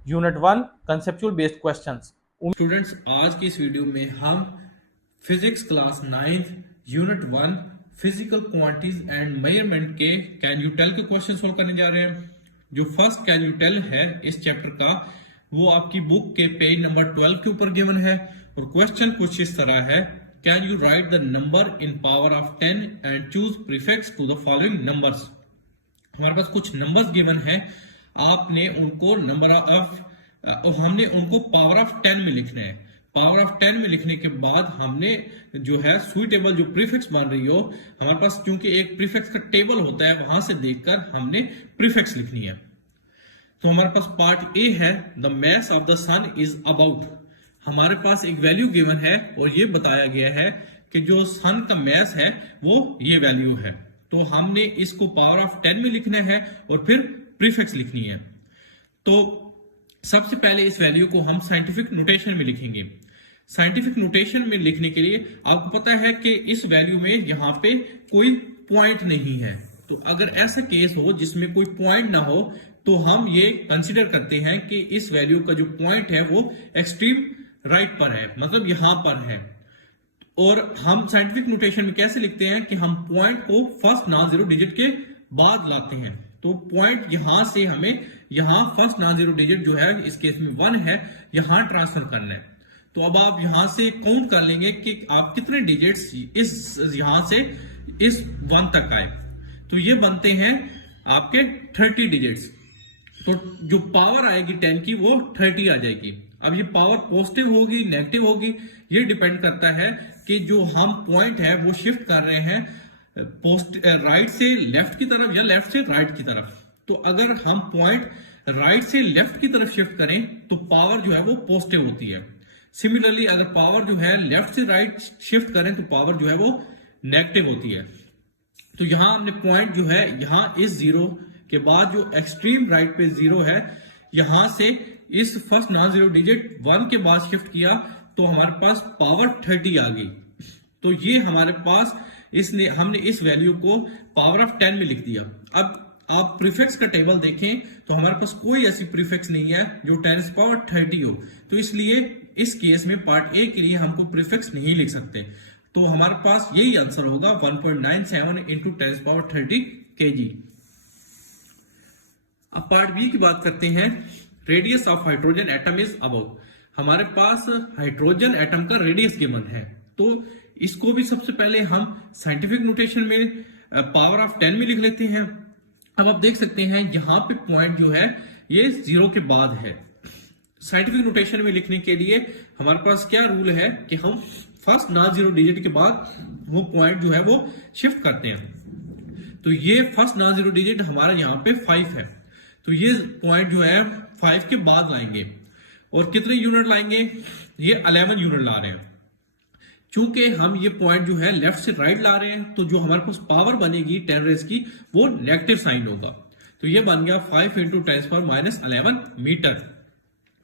unit 1 conceptual based questions. Students आज की इस वीडियो में हम physics class 9 unit 1 physical quantities and measurement के कैन यू टेल के क्वेश्चन सॉल्व करने जा रहे हैं। जो फर्स्ट कैन यू टेल है इस चैप्टर का वो आपकी बुक के पेज नंबर 12 के ऊपर गिवन है और क्वेश्चन कुछ इस तरह है, can you write the number in power of 10 and choose prefix to the following numbers. हमारे पास कुछ नंबर्स गिवन है, आपने उनको नंबर ऑफ हमने उनको पावर ऑफ 10 में लिखना है। पावर ऑफ 10 में लिखने के बाद हमने जो है सुइटेबल जो प्रीफिक्स मान रही हो, हमारे पास क्योंकि एक प्रीफिक्स का टेबल होता है वहां से देखकर हमने प्रीफिक्स लिखनी है। तो हमारे पास पार्ट ए है, the mass of the sun is about. हमारे पास एक वैल्यू गिवन है और ये बताया गया है कि जो सन का मास है वो ये वैल्यू है, तो हमने इसको पावर ऑफ 10 में लिखना है और फिर प्रीफिक्स लिखनी है। तो सबसे पहले इस वैल्यू को हम साइंटिफिक नोटेशन में लिखेंगे। साइंटिफिक नोटेशन में लिखने के लिए आपको पता है कि इस वैल्यू में यहाँ पे कोई पॉइंट नहीं है, तो अगर ऐसा केस हो जिसमें कोई पॉइंट ना हो तो हम ये कंसीडर करते हैं कि इस वैल्यू का जो पॉइंट है वो एक्सट्रीम राइट पर है, मतलब यहां पर है। और हम साइंटिफिक नोटेशन में कैसे लिखते हैं कि हम पॉइंट को फर्स्ट नॉन जीरो डिजिट के बाद लाते हैं। तो पॉइंट यहां से हमें यहां फर्स्ट नॉन जीरो डिजिट जो है इस केस में 1 है, यहां ट्रांसफर करना है। तो अब आप यहां से काउंट कर लेंगे कि आप कितने डिजिट्स इस यहां से इस 1 तक आए, तो ये बनते हैं आपके 30 डिजिट्स। तो जो पावर आएगी 10 की वो 30 आ जाएगी। अब ये पावर पॉजिटिव होगी नेगेटिव होगी, ये डिपेंड करता है कि जो हम पॉइंट है वो शिफ्ट कर रहे हैं राइट से लेफ्ट की तरफ या लेफ्ट से राइट की तरफ। तो अगर हम पॉइंट राइट से लेफ्ट की तरफ शिफ्ट करें तो पावर जो है वो पॉजिटिव होती है। सिमिलरली अगर पावर जो है लेफ्ट से राइट शिफ्ट करें तो पावर जो है वो नेगेटिव होती है। तो यहां हमने पॉइंट जो है यहां इस 0 के बाद जो एक्सट्रीम राइट पे 0 है, यहां से इस फर्स्ट नॉन जीरो डिजिट 1 के बाद शिफ्ट किया तो हमारे पास पावर 30 आ गई। तो ये हमारे पास हमने इस वैल्यू को पावर ऑफ 10 में लिख दिया। अब आप प्रीफिक्स का टेबल देखें तो हमारे पास कोई ऐसी प्रीफिक्स नहीं है जो 10 पावर 30 हो, तो इसलिए इस केस में पार्ट ए के लिए हमको प्रीफिक्स नहीं लिख सकते। तो हमारे पास यही आंसर होगा 1.97 इंटू 10 पावर 30 kg। अब पार्ट बी की बात करते हैं। Radius of hydrogen atom is about. हमारे पास हाइड्रोजन एटम का रेडियस गिवन है, तो इसको भी सबसे पहले हम साइंटिफिक नोटेशन में पावर ऑफ 10 में लिख लेते हैं। अब आप देख सकते हैं यहां पे पॉइंट जो है ये 0 के बाद है। साइंटिफिक नोटेशन में लिखने के लिए हमारे पास क्या रूल है कि हम फर्स्ट नॉन जीरो डिजिट के बाद वो पॉइंट जो है वो शिफ्ट करते हैं। तो ये फर्स्ट नॉन जीरो डिजिट हमारा यहाँ पे 5 है, तो ये पॉइंट जो है 5 के बाद लाएंगे। और कितने यूनिट लाएंगे? ये 11 यूनिट ला रहे हैं। चूंकि हम ये पॉइंट जो है लेफ्ट से राइट ला रहे हैं, तो जो हमारे पास पावर बनेगी 10 रेज की वो नेगेटिव साइन होगा। तो ये बन गया 5 इंटू 10⁻11 मीटर।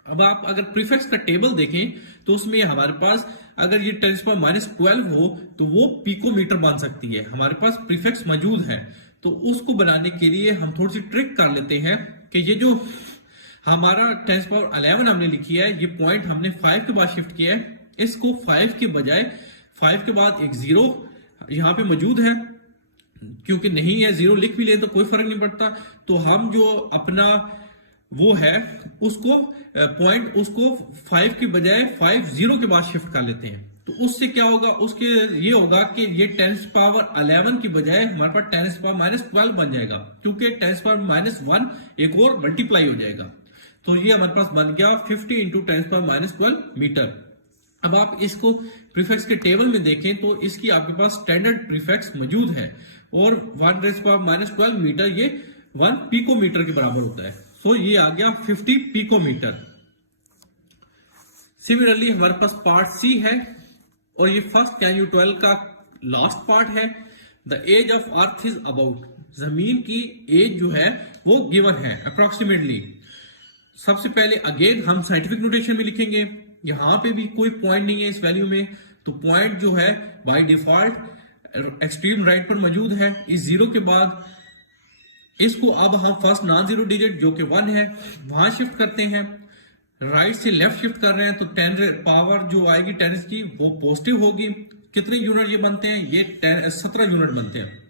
अब आप अगर प्रीफिक्स का टेबल देखें तो उसमें हमारे पास अगर ये 10⁻12 हो तो वो पिकोमीटर बन सकती है। हमारे पास प्रीफिक्स मौजूद है, तो उसको बनाने के लिए हम थोड़ी सी ट्रिक कर लेते हैं कि ये जो हमारा 10⁻11 हमने लिखी है, ये पॉइंट हमने 5 के बाद शिफ्ट किया है। इसको 5 के बजाय 5 के बाद एक 0 यहां पे मौजूद है, क्योंकि नहीं है 0 लिख भी ले तो कोई फर्क नहीं पड़ता। तो हम जो अपना वो है उसको पॉइंट उसको 5 के बजाय 50 के बाद शिफ्ट कर लेते हैं। तो उससे क्या होगा, उसके ये होगा कि ये 10⁻11 की बजाय हमारे पास 10⁻12 बन जाएगा, क्योंकि 10⁻1 एक और मल्टीप्लाई हो जाएगा। तो ये हमारे पास बन गया 50 इंटू 10⁻12 मीटर। अब आप इसको प्रीफिक्स के टेबल में देखें तो इसकी आपके पास स्टैंडर्ड प्रीफिक्स मौजूद है, और 1⁻12 मीटर ये 1 पिकोमीटर के बराबर होता है। तो ये आ गया 50 पिकोमीटर। सिमिलरली हमारे पास पार्ट सी है, और ये फर्स्ट कैन यू 12 का लास्ट पार्ट है। The age of earth is about. जमीन की एज जो है वो गिवन है अप्रोक्सीमेटली। सबसे पहले अगेन हम साइंटिफिक नोटेशन में लिखेंगे। यहां पे भी कोई पॉइंट नहीं है इस वैल्यू में, तो पॉइंट जो है बाय डिफॉल्ट एक्सट्रीम राइट पर मौजूद है इस 0 के बाद। इसको अब हम फर्स्ट नॉन जीरो डिजिट जो कि 1 है वहां शिफ्ट करते हैं, राइट से लेफ्ट शिफ्ट कर रहे हैं, तो 10 पावर जो आएगी 10 की वो पॉजिटिव होगी। कितने यूनिट ये बनते हैं? ये 17 यूनिट बनते हैं।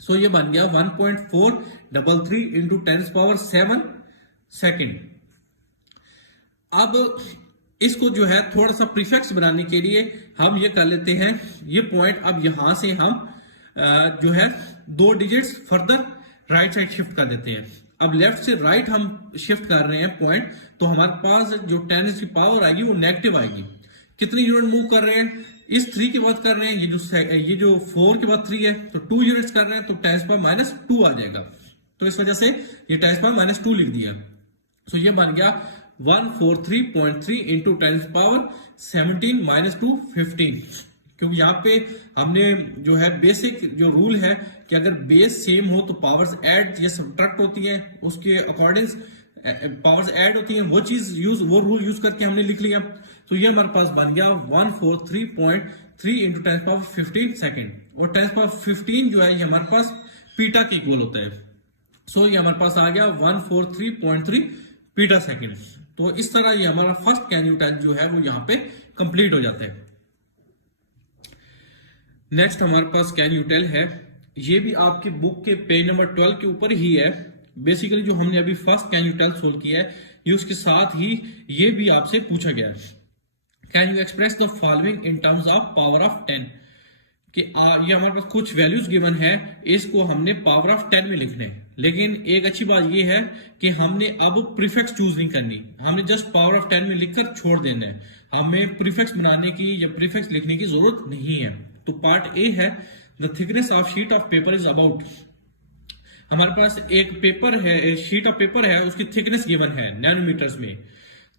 सो ये बन गया 1.433 इंटू 10⁻7 सेकेंड। अब इसको जो है थोड़ा सा प्रीफिक्स बनाने के लिए हम ये कर लेते हैं, ये पॉइंट अब यहां से हम जो है 2 digits further right side shift कर देते हैं। अब लेफ्ट से राइट हम शिफ्ट कर रहे हैं पॉइंट, तो हमारे पास जो 10 की पावर आएगी वो नेगेटिव आएगी। कितने यूनिट मूव कर रहे हैं? इस 3 के बाद कर रहे हैं, ये जो 4 के बाद 3 है, तो 2 यूनिट्स कर रहे हैं, तो 10⁻2 आ जाएगा। तो इस वजह से ये 10⁻2 लिख दिया। तो ये बन गया 143.3 इंटू 10⁻17 - 2 15, क्योंकि यहाँ पे हमने जो है बेसिक जो रूल है कि अगर बेस सेम हो तो पावर्स ऐड या सब्ट्रैक्ट होती हैं, उसके अकॉर्डिंग पावर्स ऐड होती हैं, वो रूल यूज करके हमने लिख लिया। तो ये हमारे पास बन गया 143.3 इंटू 10⁻15 सेकेंड, और 10⁻15 जो है ये हमारे पास पीटा के इक्वल होता है। सो ये हमारे पास आ गया 143.3 पीटा सेकेंड। तो इस तरह ये हमारा फर्स्ट कैन यू टेल जो है वो यहाँ पे कंप्लीट हो जाता है। नेक्स्ट हमारे पास कैन यू टेल है, ये भी आपकी बुक के पेज नंबर 12 के ऊपर ही है। बेसिकली जो हमने अभी first can you tell solve किया है, ये उसके साथ ही ये भी आपसे पूछा गया है। Can you express the following in terms of power of 10, कि ये हमारे पास कुछ वैल्यूज गिवन है, इसको हमने पावर ऑफ 10 में लिखने हैं। लेकिन एक अच्छी बात ये है कि हमने अब प्रीफिक्स चूज नहीं करनी, हमने जस्ट पावर ऑफ 10 में लिखकर छोड़ देना है। हमें प्रीफिक्स बनाने की या प्रीफिक्स लिखने की जरूरत नहीं है। तो पार्ट ए है, the thickness of sheet of paper is about. हमारे पास एक पेपर है, शीट ऑफ पेपर है, उसकी थिकनेस गिवन है नैनोमीटर्स में,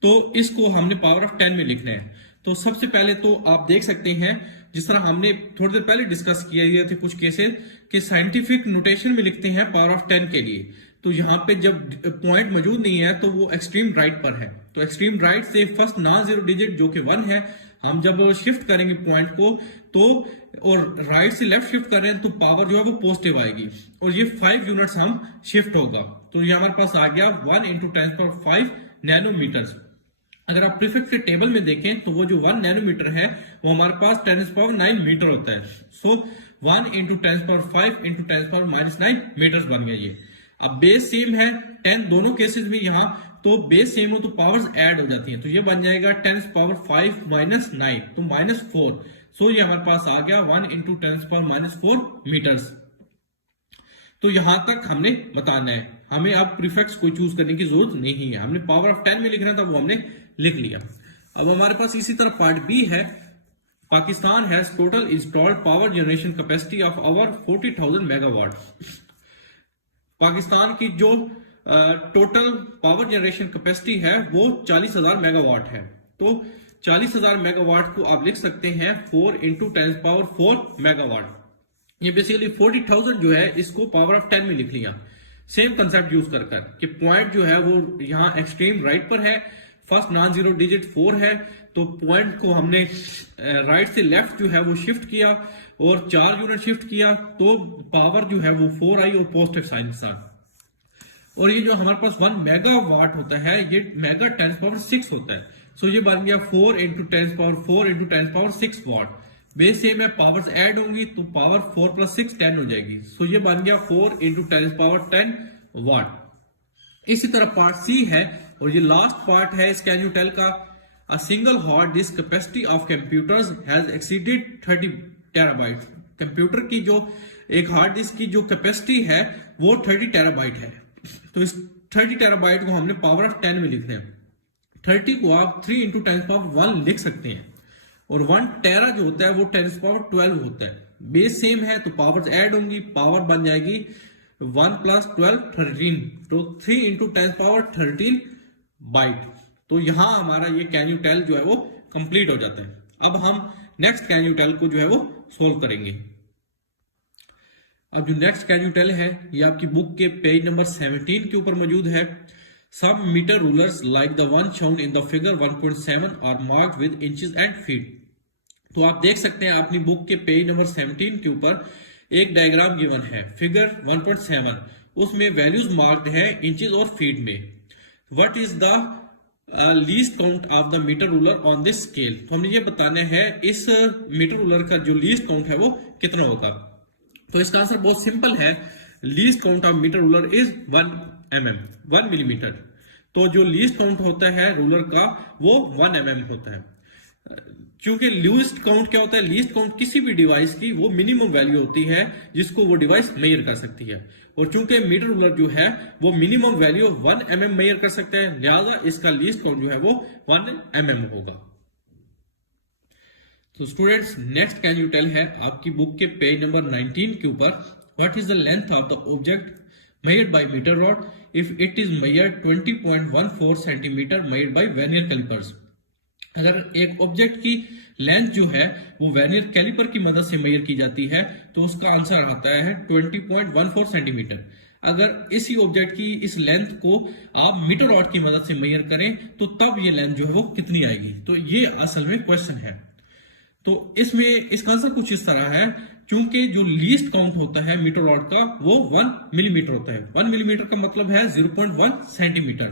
तो इसको हमने पावर ऑफ 10 में लिखना है। तो सबसे पहले तो आप देख सकते हैं, जिस तरह हमने थोड़ी देर पहले डिस्कस किए थे कुछ केसेस कि साइंटिफिक नोटेशन में लिखते हैं पावर ऑफ 10 के लिए, तो यहाँ पे जब पॉइंट मौजूद नहीं है तो वो एक्सट्रीम राइट पर है। तो एक्सट्रीम राइट से फर्स्ट नॉन जीरो डिजिट जो कि 1 है, हम जब शिफ्ट करेंगे पॉइंट को तो, और राइट से लेफ्ट शिफ्ट कर रहे हैं तो पावर जो है वो पॉजिटिव आएगी और ये 5 यूनिट्स हम शिफ्ट होगा। तो ये हमारे पास आ गया 1 × 10⁵ नैनोमीटर। अगर आप प्रीफिक्स के टेबल में देखें तो वो जो 1 नैनोमीटर है वो हमारे पास 10⁹ मीटर होता है। सो 1 × 10⁵ × 10⁻⁹ मीटर्स बन गया ये। अब बेस सेम है 10 दोनों केसेस में, यहाँ तो बेस सेम हो तो पावर्स ऐड हो जाती हैं, तो ये बन जाएगा 10⁵ -9 तो -4। सो ये हमारे पास आ गया 1 × 10⁻⁴ मीटर्स। तो यहां तक हमने बताना है, हमें अब प्रीफिक्स कोई चूज करने की जरूरत नहीं है, हमने पावर ऑफ 10 में लिखना था वो हमने लिख लिया। अब हमारे पास इसी तरह पार्ट बी है, Pakistan has total installed power generation capacity of over 40,000 megawatt. Pakistan की जो टोटल पावर जनरेशन कैपेसिटी है वो 40,000 मेगावाट है। तो 40,000 मेगावाट को आप लिख सकते हैं 4 × 10⁴ मेगावाट। ये बेसिकली 40,000 जो है इसको पावर ऑफ 10 में लिख लिया, सेम कंसेप्ट यूज कर कि पॉइंट जो है वो यहाँ एक्सट्रीम राइट पर है, फर्स्ट नॉन जीरो डिजिट 4 है, तो पॉइंट को हमने राइट से लेफ्ट जो है वो शिफ्ट किया और 4 यूनिट शिफ्ट किया तो पावर जो है वो 4 आई और पॉजिटिव साइन था। और ये जो हमारे पास 1 मेगावाट होता है ये मेगा 10⁶ होता है। सो ये बन गया 4 × 10⁴ × 10⁶ वाट। बेस सेम है, पावर्स ऐड होंगी तो पावर 4 + 6 10 हो जाएगी। सो ये बन गया 4 × 10⁻10 वाट। इसी तरह पार्ट सी है और ये लास्ट पार्ट है इस कैन यू टेल का। A single hard disk capacity of computers has exceeded 30 terabyte. Computer की जो एक हार्ड डिस्क की जो कैपेसिटी है वो 30 टेराबाइट है। तो इस 30 टेराबाइट को हमने पावर ऑफ 10 में लिखना है। 30 को आप 3 × 10⁻1 लिख सकते हैं और 1 टेरा जो होता है वो 10⁻12 होता है। बेस सेम है तो पावर्स ऐड होंगी, पावर बन जाएगी 1 + 12 13, तो 3 × 10⁻13 बाइट। तो यहां हमारा ये कैन यू टेल जो है वो कंप्लीट हो जाता है। अब हम नेक्स्ट कैन यू टेल को जो है वो सोल्व करेंगे। अब जो नेक्स्ट कैन यू टेल है ये आपकी बुक के पेज नंबर 17 के ऊपर मौजूद है। Some meter rulers like the one shown in the figure 1.7 are marked with inches and feet। तो आप देख सकते हैं अपनी बुक के पेज नंबर 17 के ऊपर एक डायग्राम गिवन है फिगर 1.7, उसमें वैल्यूज मार्क्ड है इंचेस और फीट में। What is the least count of the metre ruler on this scale. तो हमने ये बताना है इस मीटर रूलर का जो लीस्ट काउंट है वो कितना होगा। तो इसका आंसर बहुत सिंपल है, least count of metre ruler is 1 millimetre. तो जो लीस्ट काउंट होता है रूलर का वो 1 mm होता है। क्योंकि लीस्ट काउंट क्या होता है, लीस्ट काउंट किसी भी डिवाइस की वो मिनिमम वैल्यू होती है जिसको वो डिवाइस मेजर कर सकती है, और चूंकि मीटर रूलर जो है वो मिनिमम वैल्यू 1 mm मेजर कर सकता है, लिहाजा इसका लीस्ट काउंट जो है वो 1 mm होगा। तो students next can you tell है आपकी बुक के पेज नंबर 19 के ऊपर। What is the length of the object measured by meter rod if it is measured 20.14 centimeter measured by vernier calipers। अगर एक ऑब्जेक्ट की लेंथ जो है वो वर्नियर कैलिपर की मदद से मेजर की जाती है तो उसका आंसर आता है 20.14 सेंटीमीटर। अगर इसी ऑब्जेक्ट की इस लेंथ को आप मीटर रॉड की मदद से मेजर करें तो तब ये लेंथ जो है वो कितनी आएगी। तो ये असल में क्वेश्चन है। तो इसमें इसका आंसर कुछ इस तरह है, क्योंकि जो लीस्ट काउंट होता है मीटर रॉड का वो 1 मिलीमीटर होता है। 1 मिलीमीटर का मतलब है 0.1 सेंटीमीटर।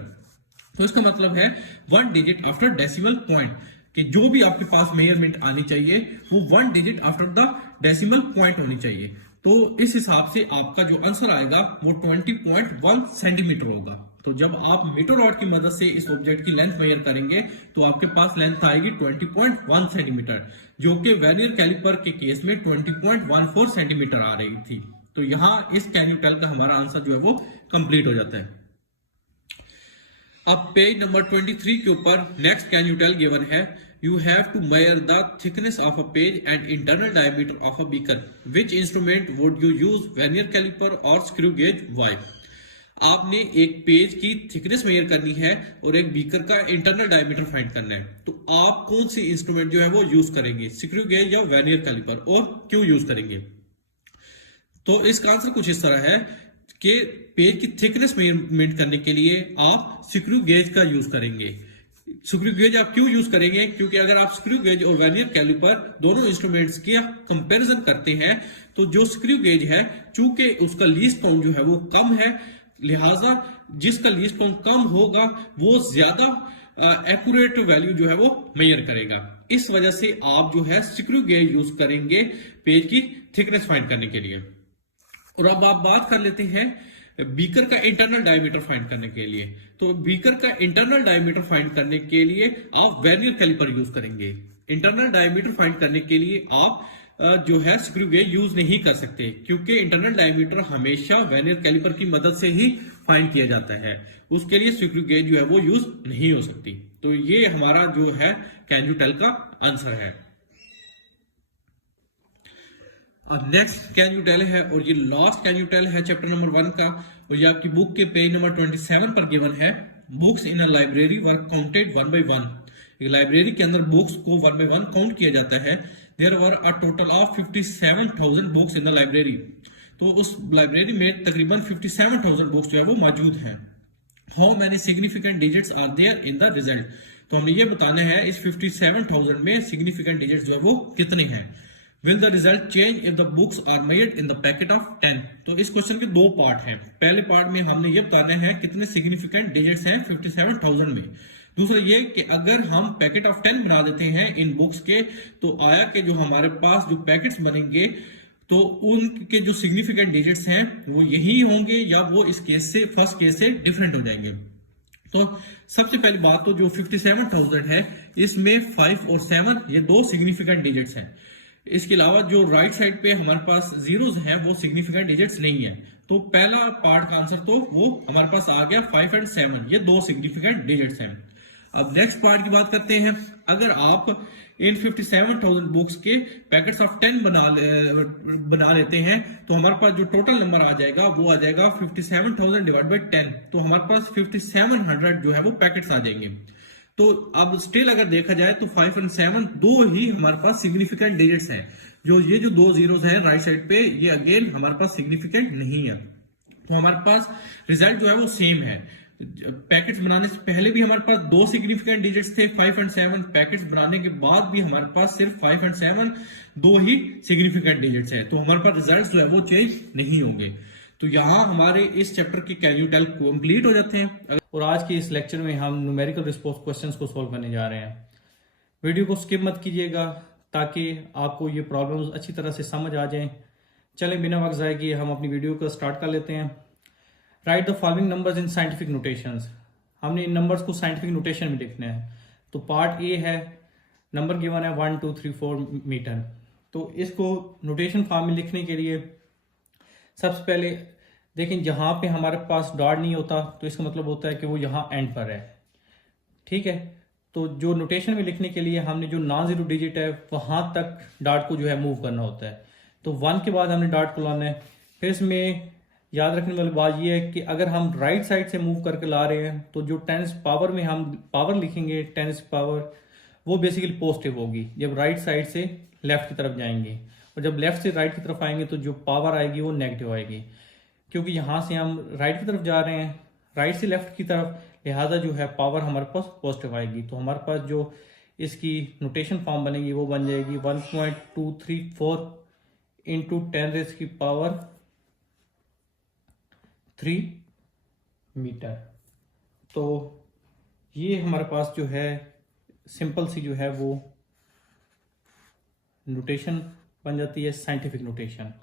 तो इसका मतलब है 1 डिजिट आफ्टर डेसिमल पॉइंट, कि जो भी आपके पास मेजरमेंट आनी चाहिए वो 1 digit after the decimal point होनी चाहिए। तो इस हिसाब से आपका जो आंसर आएगा वो 20.1 सेंटीमीटर होगा। तो जब आप मीटर रॉड की मदद से इस ऑब्जेक्ट की लेंथ मेजर करेंगे तो आपके पास लेंथ आएगी 20.1 सेंटीमीटर, जो कि वर्नियर कैलिपर के केस में 20.14 सेंटीमीटर आ रही थी। तो यहां इस कैन यू टेल का हमारा आंसर जो है वो कंप्लीट हो जाता है। अब पेज नंबर 23 के ऊपर next can you tell given है, you have to measure the thickness of a page and internal diameter of a beaker. Which instrument would you use, vernier caliper or screw gauge? Why? आपने एक page की thickness major करनी है और एक beaker का internal diameter find करना है, तो आप कौन सी इंस्ट्रूमेंट जो है वो यूज करेंगे, स्क्रू गेज या वर्नियर कैलिपर, और क्यों यूज करेंगे। तो इसका आंसर कुछ इस तरह है, के पेज की थिकनेस मेजरमेंट करने के लिए आप स्क्रू गेज का यूज करेंगे। स्क्रू गेज आप क्यों यूज करेंगे? क्योंकि अगर आप स्क्रू गेज और वर्नियर कैलिपर दोनों इंस्ट्रूमेंट्स की कंपैरिजन करते हैं तो जो स्क्रू गेज है, चूंकि उसका लीस्ट काउंट जो है वो कम है, लिहाजा जिसका लीस्ट काउंट कम होगा वो ज्यादा एक्यूरेट वैल्यू जो है वो मेजर करेगा। इस वजह से आप जो है स्क्रू गेज यूज करेंगे पेज की थिकनेस फाइंड करने के लिए। और अब आप बात कर लेते हैं बीकर का इंटरनल डायमीटर फाइंड करने के लिए। तो बीकर का इंटरनल डायमीटर फाइंड करने के लिए आप वर्नियर कैलिपर यूज करेंगे। इंटरनल डायमीटर फाइंड करने के लिए आप जो है स्क्रू गेज यूज नहीं कर सकते, क्योंकि इंटरनल डायमीटर हमेशा वर्नियर कैलिपर की मदद से ही फाइंड किया जाता है। उसके लिए स्क्रू गेज जो है वो यूज नहीं हो सकती। तो ये हमारा जो है कैन यू टेल का आंसर है। अब नेक्स्ट कैन यू टेल है, और ये लास्ट कैन यू टेल है चैप्टर नंबर 1 का, और ये आपकी बुक के पेज नंबर 27 पर गिवन है। Books in a library were counted 1 by 1। एक लाइब्रेरी के अंदर बुक्स को 1 by 1 काउंट किया जाता है। There were a total of 57,000 books in the library. तो उस लाइब्रेरी में तकरीबन 57,000 बुक्स जो है वो मौजूद हैं। How many significant digits are there in the result. तो हमें ये बताना है इस 57,000 में सिग्निफिकेंट डिजिट्स जो है वो कितने हैं। Will the result change if the books are made in the packet of 10? तो इस क्वेश्चन के दो पार्ट हैं। पहले पार्ट में हमने ये बताना है कितने सिग्निफिकेंट डिजिट्स हैं 57,000 में। दूसरा ये कि अगर हम पैकेट ऑफ 10 बना देते हैं इन बुक्स के, तो आया कि जो हमारे पास जो पैकेट्स बनेंगे तो उनके जो सिग्निफिकेंट डिजिट्स हैं वो यही होंगे या वो इस केस से फर्स्ट केस से डिफरेंट हो जाएंगे। तो सबसे पहली बात तो जो 57,000 है इसमें 5 और 7 ये दो सिग्निफिकेंट डिजिट्स हैं। इसके अलावा जो राइट साइड पे हमारे पास जीरोस हैं वो सिग्निफिकेंट डिजिट्स नहीं है। तो पहला पार्ट का आंसर तो वो हमारे पास आ गया 5 और 7, ये दो सिग्निफिकेंट डिजिट्स हैं। अब नेक्स्ट पार्ट की बात करते हैं। अगर आप इन 57,000 बुक्स के पैकेट्स ऑफ 10 बना लेते हैं तो हमारे पास जो टोटल नंबर आ जाएगा वो आ जाएगा 57,000 डिवाइड बाई 10। तो हमारे पास 5700 जो है वो पैकेट्स आ जाएंगे। तो अब स्टिल अगर देखा जाए तो 5 और 7 दो ही हमारे पास सिग्निफिकेंट डिजिट्स हैं। ये जो दो जीरोस हैं राइट साइड पे ये अगेन हमारे पास सिग्निफिकेंट नहीं है। तो हमारे पास रिजल्ट जो है वो सेम है। पैकेट्स बनाने से पहले भी हमारे पास दो सिग्निफिकेंट डिजिट्स थे 5 और 7। पैकेट्स बनाने के बाद भी हमारे पास सिर्फ 5 और 7 दो ही सिग्निफिकेंट डिजिट्स है। तो हमारे पास रिजल्ट जो है वो चेंज नहीं होंगे। तो यहाँ हमारे इस चैप्टर के कैन यू टेल कंप्लीट हो जाते हैं। और आज के इस लेक्चर में हम न्यूमेरिकल रिस्पॉन्स क्वेश्चंस को सॉल्व करने जा रहे हैं। वीडियो को स्किप मत कीजिएगा ताकि आपको ये प्रॉब्लम्स अच्छी तरह से समझ आ जाएं। चलें बिना वक्त ज़ाय किए हम अपनी वीडियो को स्टार्ट कर लेते हैं। Right the following numbers in scientific notations. हमने इन नंबर्स को साइंटिफिक नोटेशन में लिखना है। तो पार्ट ए है, नंबर गिवन है 1 2 3 4 मीटर। तो इसको नोटेशन फॉर्म में लिखने के लिए सबसे पहले देखें जहां पे हमारे पास डॉट नहीं होता तो इसका मतलब होता है कि वो यहाँ एंड पर है। ठीक है, तो जो नोटेशन में लिखने के लिए हमने जो नॉन जीरो डिजिट है वहां तक डॉट को जो है मूव करना होता है। तो 1 के बाद हमने डॉट को लाना है। फिर इसमें याद रखने वाली बात यह है कि अगर हम राइट साइड से मूव करके ला रहे हैं तो जो 10 पावर में हम पावर लिखेंगे 10 पावर वो बेसिकली पॉजिटिव होगी जब राइट साइड से लेफ्ट की तरफ जाएंगे, और जब लेफ्ट से राइट की तरफ आएंगे तो जो पावर आएगी वो नेगेटिव आएगी। क्योंकि यहाँ से हम राइट की तरफ जा रहे हैं, राइट से लेफ्ट की तरफ, लिहाजा जो है पावर हमारे पास पॉजिटिव आएगी। तो हमारे पास जो इसकी नोटेशन फॉर्म बनेगी वो बन जाएगी 1.234 इंटू 10⁻³ मीटर। तो ये हमारे पास जो है सिंपल सी जो है वो नोटेशन बन जाती है, साइंटिफिक नोटेशन।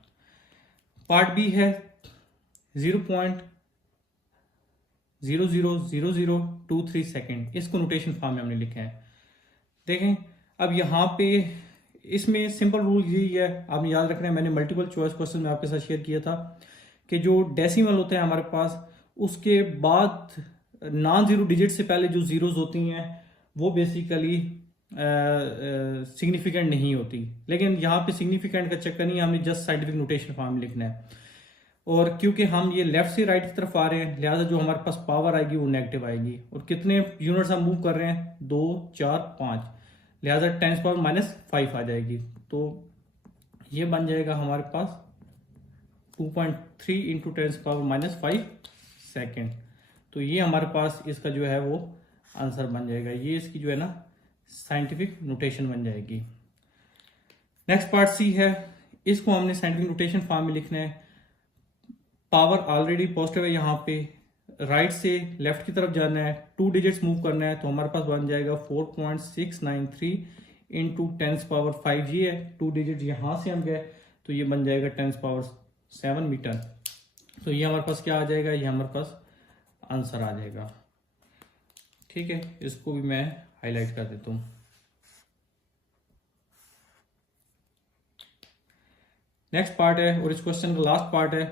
पार्ट बी है 0.000023 सेकेंड। इसको नोटेशन फॉर्म में हमने लिखा है। देखें अब यहाँ पे इसमें सिंपल रूल यही है, आपने याद रखना है। मैंने मल्टीपल चॉइस क्वेश्चन में आपके साथ शेयर किया था कि जो डेसिमल होते हैं हमारे पास उसके बाद नॉन जीरो डिजिट से पहले जो जीरोस होती हैं वो बेसिकली सिग्निफिकेंट नहीं होती। लेकिन यहाँ पे सिग्निफिकेंट का चक्कर नहीं है, हमने जस्ट साइंटिफिक नोटेशन फॉर्म में लिखना है। और क्योंकि हम ये लेफ्ट से राइट की तरफ आ रहे हैं लिहाजा जो हमारे पास पावर आएगी वो नेगेटिव आएगी। और कितने यूनिट्स हम मूव कर रहे हैं 2 4 5, लिहाजा 10⁻⁻5 आ जाएगी। तो ये बन जाएगा हमारे पास 2.3 इंटू 10⁻⁵ सेकेंड। तो ये हमारे पास इसका जो है वो आंसर बन जाएगा, ये इसकी जो है ना साइंटिफिक नोटेशन बन जाएगी। नेक्स्ट पार्ट सी है, इसको हमने साइंटिफिक नोटेशन फॉर्म में लिखना है। पावर ऑलरेडी पॉजिटिव है, यहाँ पे राइट से लेफ्ट की तरफ जाना है, 2 डिजिट्स मूव करना है, तो हमारे पास बन जाएगा 4.693 इंटू 10⁵ ये है, 2 डिजिट यहाँ से हम गए तो ये बन जाएगा 10⁻7 मीटर। तो ये हमारे पास क्या आ जाएगा, ये हमारे पास आंसर आ जाएगा। ठीक है, इसको भी मैं हाईलाइट कर देता हूँ। नेक्स्ट पार्ट है और इस क्वेश्चन का लास्ट पार्ट है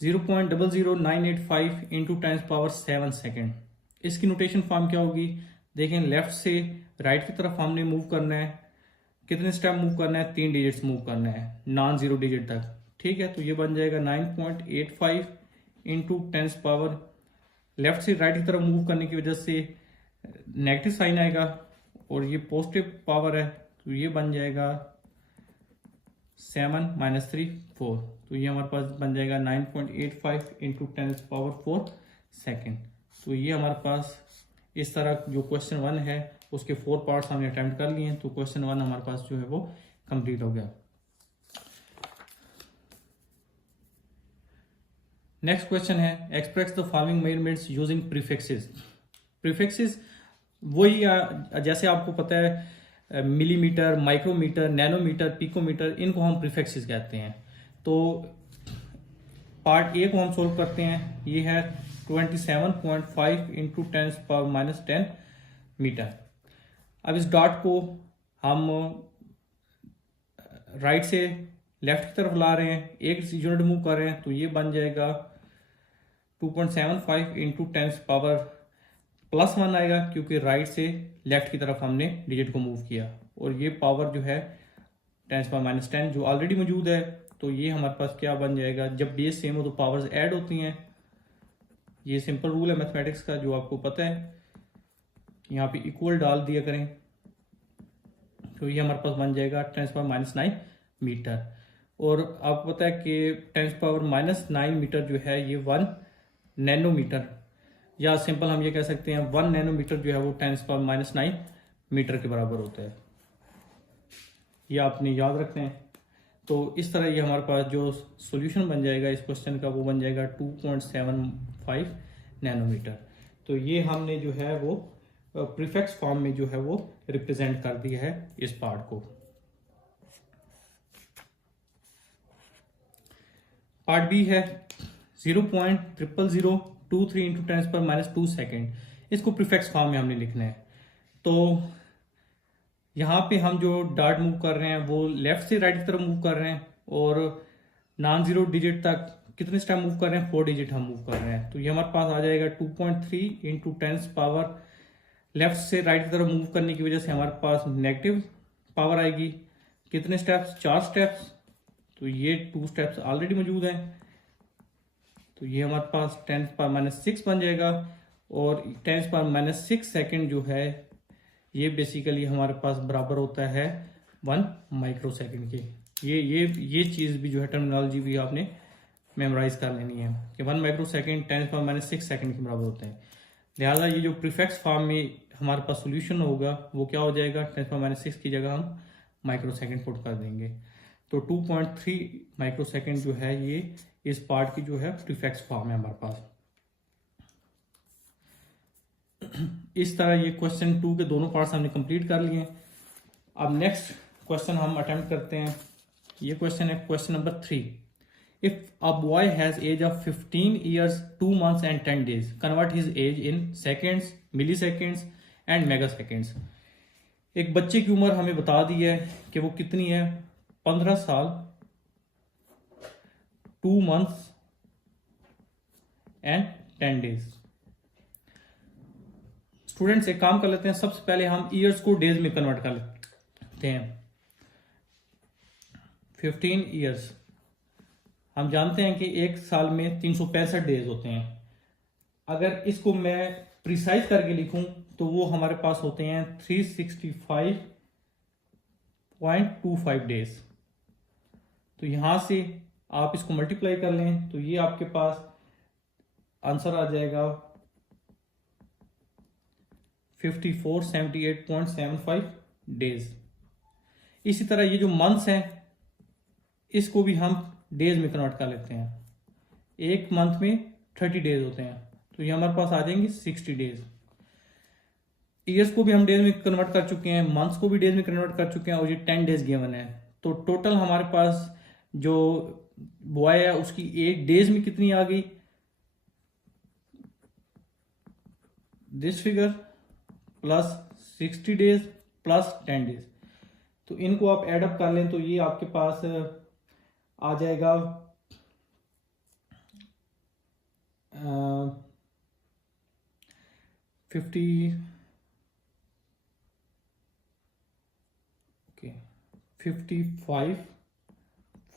0.00985 इंटू 10⁻7 सेकेंड। इसकी नोटेशन फॉर्म क्या होगी, देखें लेफ्ट से राइट की तरफ हमने मूव करना है, कितने स्टेप मूव करना है, 3 डिजिट्स मूव करना है नॉन जीरो डिजिट तक। ठीक है, तो ये बन जाएगा 9.85 इंटू 10⁻, लेफ्ट से राइट की तरफ मूव करने की वजह से नेगेटिव साइन आएगा और ये पॉजिटिव पावर है, तो ये बन जाएगा 7 - 3 4। तो ये हमारे पास बन जाएगा 9.85 इंटू 10⁻4 सेकेंड। तो ये हमारे पास इस तरह जो क्वेश्चन 1 है उसके 4 पार्ट्स हमने अटेम्प्ट कर लिए हैं, तो क्वेश्चन 1 हमारे पास जो है वो कंप्लीट हो गया। नेक्स्ट क्वेश्चन है express the following measurements using prefixes. Prefixes वही जैसे आपको पता है मिलीमीटर, माइक्रोमीटर, नैनोमीटर, पिकोमीटर, इनको हम प्रीफिक्सेस कहते हैं। तो पार्ट ए को हम सोल्व करते हैं, ये है 27.5 इंटू 10⁻10 मीटर। अब इस डॉट को हम राइट से लेफ्ट की तरफ ला रहे हैं, एक यूनिट मूव कर रहे हैं, तो ये बन जाएगा 2.75 इंटू 10⁻+1 आएगा, क्योंकि राइट से लेफ्ट की तरफ हमने डिजिट को मूव किया। और ये पावर जो है 10⁻10 जो ऑलरेडी मौजूद है, तो ये हमारे पास क्या बन जाएगा, जब बेस सेम हो तो पावर्स ऐड होती हैं। ये सिंपल रूल है मैथमेटिक्स का जो आपको पता है, यहाँ पे इक्वल डाल दिया करें, तो ये हमारे पास बन जाएगा 10⁻9 मीटर। और आपको पता है कि 10⁻9 मीटर जो है ये 1 नैनोमीटर, या सिंपल हम ये कह सकते हैं 1 नैनोमीटर जो है वो 10⁻9 मीटर के बराबर होता है। ये आपने याद रखना है। तो इस तरह ये हमारे पास जो सॉल्यूशन बन जाएगा इस क्वेश्चन का, वो बन जाएगा 2.75 नैनोमीटर। तो ये हमने जो है वो प्रीफिक्स फॉर्म में जो है वो रिप्रेजेंट कर दिया है इस पार्ट को। पार्ट बी है 0.00023 इंटू 10⁻2 सेकेंड। इसको प्रीफिक्स फॉर्म में हमने लिखना है। तो यहाँ पे हम जो डॉट मूव कर रहे हैं वो लेफ्ट से राइट की तरफ मूव कर रहे हैं, और नॉन जीरो डिजिट तक कितने स्टेप मूव कर रहे हैं, 4 डिजिट हम मूव कर रहे हैं। तो ये हमारे पास आ जाएगा 2.3 इंटू 10⁻, लेफ्ट से राइट की तरफ मूव करने की वजह से हमारे पास नेगेटिव पावर आएगी। कितने स्टेप्स, 4 स्टेप्स, तो ये 2 स्टेप्स ऑलरेडी मौजूद हैं, तो ये हमारे पास 10⁻6 बन जाएगा। और 10⁻6 सेकेंड जो है ये बेसिकली हमारे पास बराबर होता है 1 माइक्रो सेकेंड के। ये चीज़ भी जो है टर्मिनोलॉजी भी आपने मेमोराइज कर लेनी है कि 1 माइक्रो सेकेंड 10⁻6 सेकेंड के बराबर होते हैं। लिहाजा ये जो प्रीफिक्स फॉर्म में हमारे पास सोल्यूशन होगा वो क्या हो जाएगा, 10⁻6 की जगह हम माइक्रो सेकेंड पुट कर देंगे। तो 2.3 माइक्रो सेकेंड जो है ये इस पार्ट की जो है प्रीफिक्स फॉर्म है हमारे पास। इस तरह ये क्वेश्चन 2 के दोनों पार्ट्स हमने कंप्लीट कर लिए। अब नेक्स्ट क्वेश्चन हम अटेम्प्ट करते हैं। ये क्वेश्चन है question number 3। If a boy has age of 15 years 2 months and 10 days, convert his age in seconds, milliseconds and megaseconds. एक बच्चे की उम्र हमें बता दी है कि वो कितनी है, 15 साल 2 months एंड 10 days। स्टूडेंट्स एक काम कर लेते हैं, सबसे पहले हम ईयर्स को डेज में कन्वर्ट कर लेते हैं। 15 years, हम जानते हैं कि एक साल में 365 डेज होते हैं। अगर इसको मैं प्रिसाइज करके लिखूं तो वो हमारे पास होते हैं 365.25 डेज। तो यहां से आप इसको मल्टीप्लाई कर लें तो ये आपके पास आंसर आ जाएगा 5478.75 डेज। इसी तरह ये जो मंथ्स हैं इसको भी हम डेज में कन्वर्ट कर लेते हैं। एक मंथ में 30 डेज होते हैं तो ये हमारे पास आ जाएंगे 60 डेज। ईयर्स को भी हम डेज में कन्वर्ट कर चुके हैं, मंथ्स को भी डेज में कन्वर्ट कर चुके हैं और ये 10 डेज गिवन है। तो टोटल हमारे पास जो बॉय है उसकी एज डेज में कितनी आ गई, this figure plus 60 days plus 10 days. तो इनको आप एडअप कर लें तो ये आपके पास आ जाएगा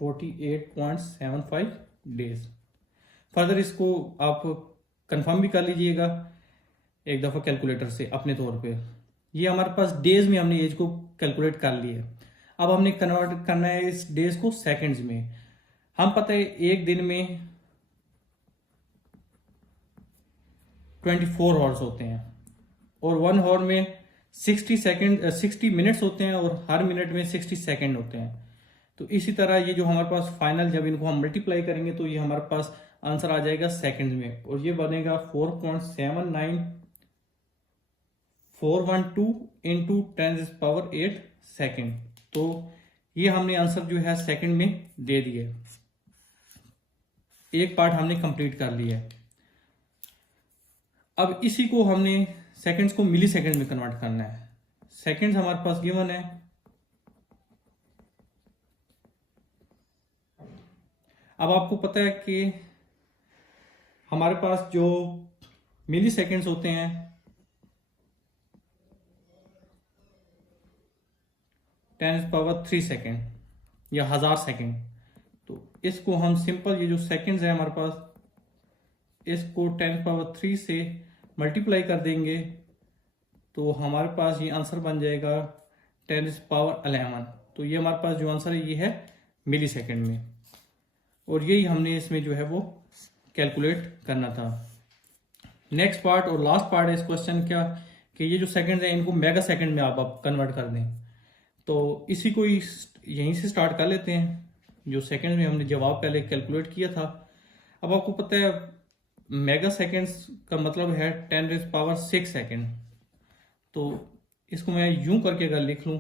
48.75 डेज। फर्दर इसको आप कंफर्म भी कर लीजिएगा एक दफ़ा कैलकुलेटर से अपने तौर पे। ये हमारे पास डेज में हमने एज को कैलकुलेट कर लिया। अब हमने कन्वर्ट करना है इस डेज को सेकंड्स में। हम पता है एक दिन में 24 आवर्स होते हैं और 1 आवर में 60 मिनट्स होते हैं और हर मिनट में 60 सेकंड होते हैं। तो इसी तरह ये जो हमारे पास फाइनल जब इनको हम मल्टीप्लाई करेंगे तो ये हमारे पास आंसर आ जाएगा सेकंड्स में और ये बनेगा 4.79412 इंटू 10⁸ सेकेंड। तो ये हमने आंसर जो है सेकंड में दे दिया। एक पार्ट हमने कंप्लीट कर लिया है। अब इसी को हमने सेकंड्स को मिली सेकंड में कन्वर्ट करना है। सेकंड्स हमारे पास गिवन है, अब आपको पता है कि हमारे पास जो मिली सेकंड्स होते हैं 10⁻³ सेकेंड या 1000 सेकेंड। तो इसको हम सिंपल ये जो सेकंड्स है हमारे पास इसको 10⁻³ से मल्टीप्लाई कर देंगे तो हमारे पास ये आंसर बन जाएगा 10⁻11। तो ये हमारे पास जो आंसर है ये है मिली सेकेंड में और यही हमने इसमें जो है वो कैलकुलेट करना था। नेक्स्ट पार्ट और लास्ट पार्ट है इस क्वेश्चन का कि ये जो सेकंड्स हैं इनको मेगा सेकंड में आप कन्वर्ट कर दें। तो इसी को यहीं से स्टार्ट कर लेते हैं। जो सेकंड में हमने जवाब पहले कैलकुलेट किया था। अब आपको पता है मेगा सेकंड्स का मतलब है 10⁶ सेकंड। तो इसको मैं यूं करके अगर लिख लूं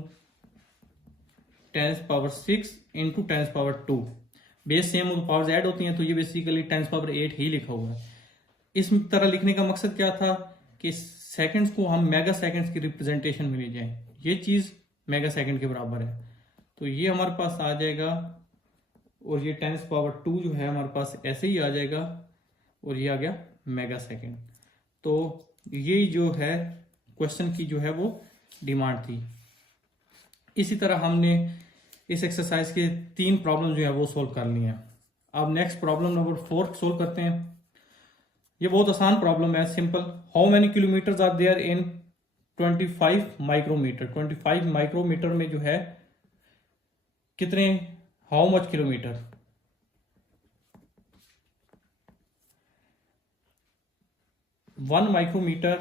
10⁶ इंटू 10⁻², बेस सेम और पावर्स ऐड होती हैं तो ये बेसिकली 10⁸ ही लिखा हुआ है। इस तरह लिखने का मकसद क्या था कि सेकंड्स को हम मेगा सेकंड्स की रिप्रेजेंटेशन में ले जाएं। ये चीज मेगा सेकंड के बराबर है तो ये हमारे पास आ जाएगा और ये 10⁻² जो है हमारे पास ऐसे ही आ जाएगा और ये आ गया मेगा सेकंड। तो ये जो है क्वेश्चन की जो है वो डिमांड थी। इसी तरह हमने इस एक्सरसाइज के 3 प्रॉब्लम जो है वो सोल्व कर लिए हैं। अब नेक्स्ट प्रॉब्लम नंबर 4 सोल्व करते हैं। ये बहुत आसान प्रॉब्लम है, simple. How many kilometres are there in 25 micrometre. 25 micrometre में जो है कितने, how much kilometre. One micrometre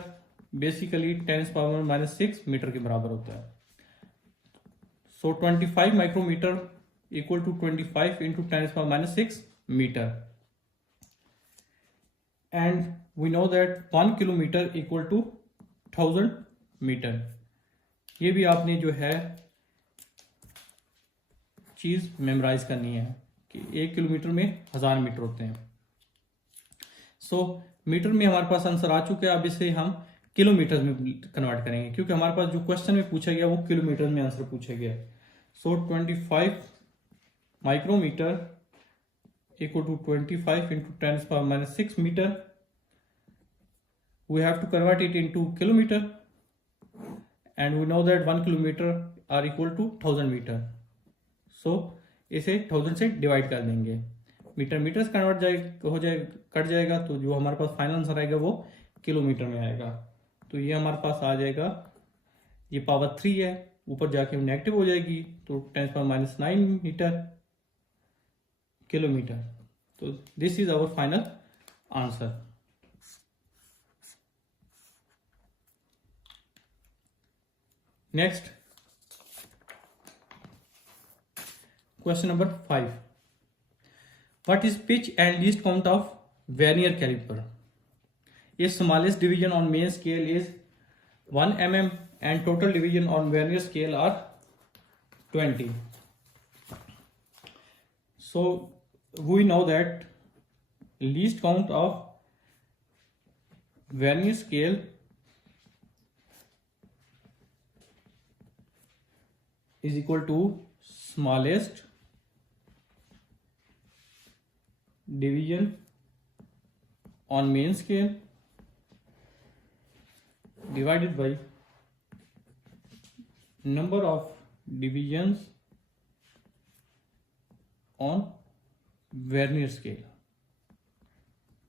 basically 10⁻⁻6 metre के बराबर होता है। So 25 micrometre equal to 25 into 10⁻⁻6 metre and we know that 1 kilometre equal to 1000 metre. ये भी आपने जो है चीज मेमोराइज करनी है कि 1 किलोमीटर में 1000 मीटर होते हैं। सो मीटर में हमारे पास आंसर आ चुका है। अब इसे हम किलोमीटर में कन्वर्ट करेंगे क्योंकि हमारे पास जो क्वेश्चन में पूछा गया वो किलोमीटर में आंसर पूछा गया। So 25 micrometre equal to 25 into 10⁻⁻6 metre. We have to convert it into kilometre and we know that 1 kilometre are equal to 1000 metre. So इसे 1000 से डिवाइड कर देंगे, मीटर मीटर से कट जाएगा तो जो हमारे पास फाइनल आंसर आएगा वो किलोमीटर में आएगा। तो ये हमारे पास आ जाएगा, ये पावर 3 है, ऊपर जाके नेगेटिव हो जाएगी तो 10⁻⁹ मीटर किलोमीटर। तो this is our final answer. Next question number 5, what is pitch and least count of vernier calliper? Its smallest division on main scale is 1 mm and total division on vernier scale are 20. So we know that least count of vernier scale is equal to smallest division on main scale divided by number of divisions on vernier scale.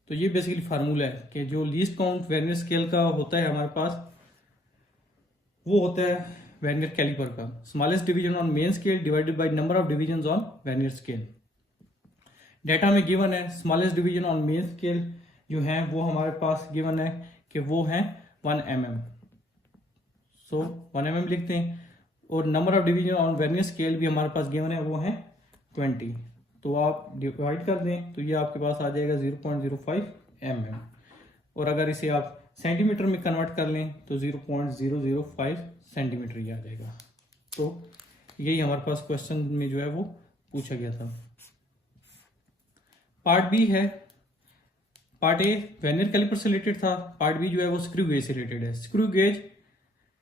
तो ये basically formula है कि जो least count vernier scale का होता है हमारे पास, वो होता है वर्नियर कैलिपर का smallest division on main scale divided by number of divisions on vernier scale. Data में गिवन है smallest division on main scale जो है वो हमारे पास गिवन है कि वो है 1 mm। सो 1 mm लिखते हैं, और number of division on vernier scale भी हमारे पास गिवन है वो है 20। तो आप डिवाइड कर दें तो ये आपके पास आ जाएगा 0.05 mm, और अगर इसे आप सेंटीमीटर में कन्वर्ट कर लें तो 0.005 सेंटीमीटर ही आ जाएगा। तो यही हमारे पास क्वेश्चन में जो है वो पूछा गया था। पार्ट बी है, पार्ट ए वर्नियर कैलिपर से रिलेटेड था, पार्ट बी जो है वो स्क्रू गेज से रिलेटेड है। स्क्रू गेज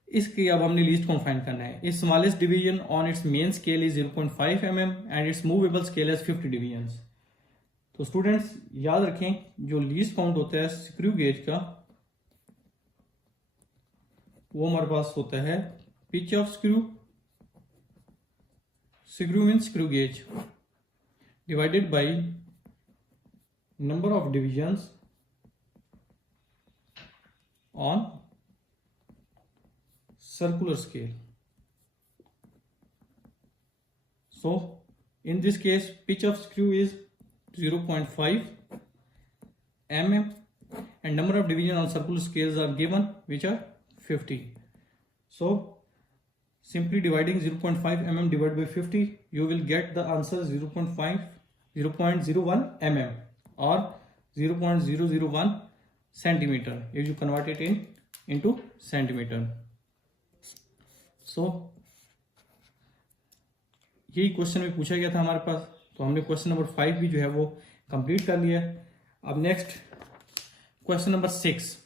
इसकी अब हमने लीस्ट काउंट फाइंड करना है। इस smallest division on it's main scale is 0.5 mm and it's movable scale is 50 divisions. तो स्टूडेंट्स याद रखें जो लीस्ट काउंट होता है स्क्रू गेज का वो हमारे पास होता है pitch of screw, screw mean screw gauge divided by number of divisions on circular scale. So in this case pitch of screw is 0.5 mm and number of division on circular scales are given which are 50. So simply dividing 0.5 mm divided by 50 you will get the answer 0.01 mm or 0.001 centimeter if you convert it into centimeter. So यही question में पूछा गया था हमारे पास, तो हमने question number 5 भी जो है वो कंप्लीट कर लिया है। अब नेक्स्ट क्वेश्चन नंबर 6,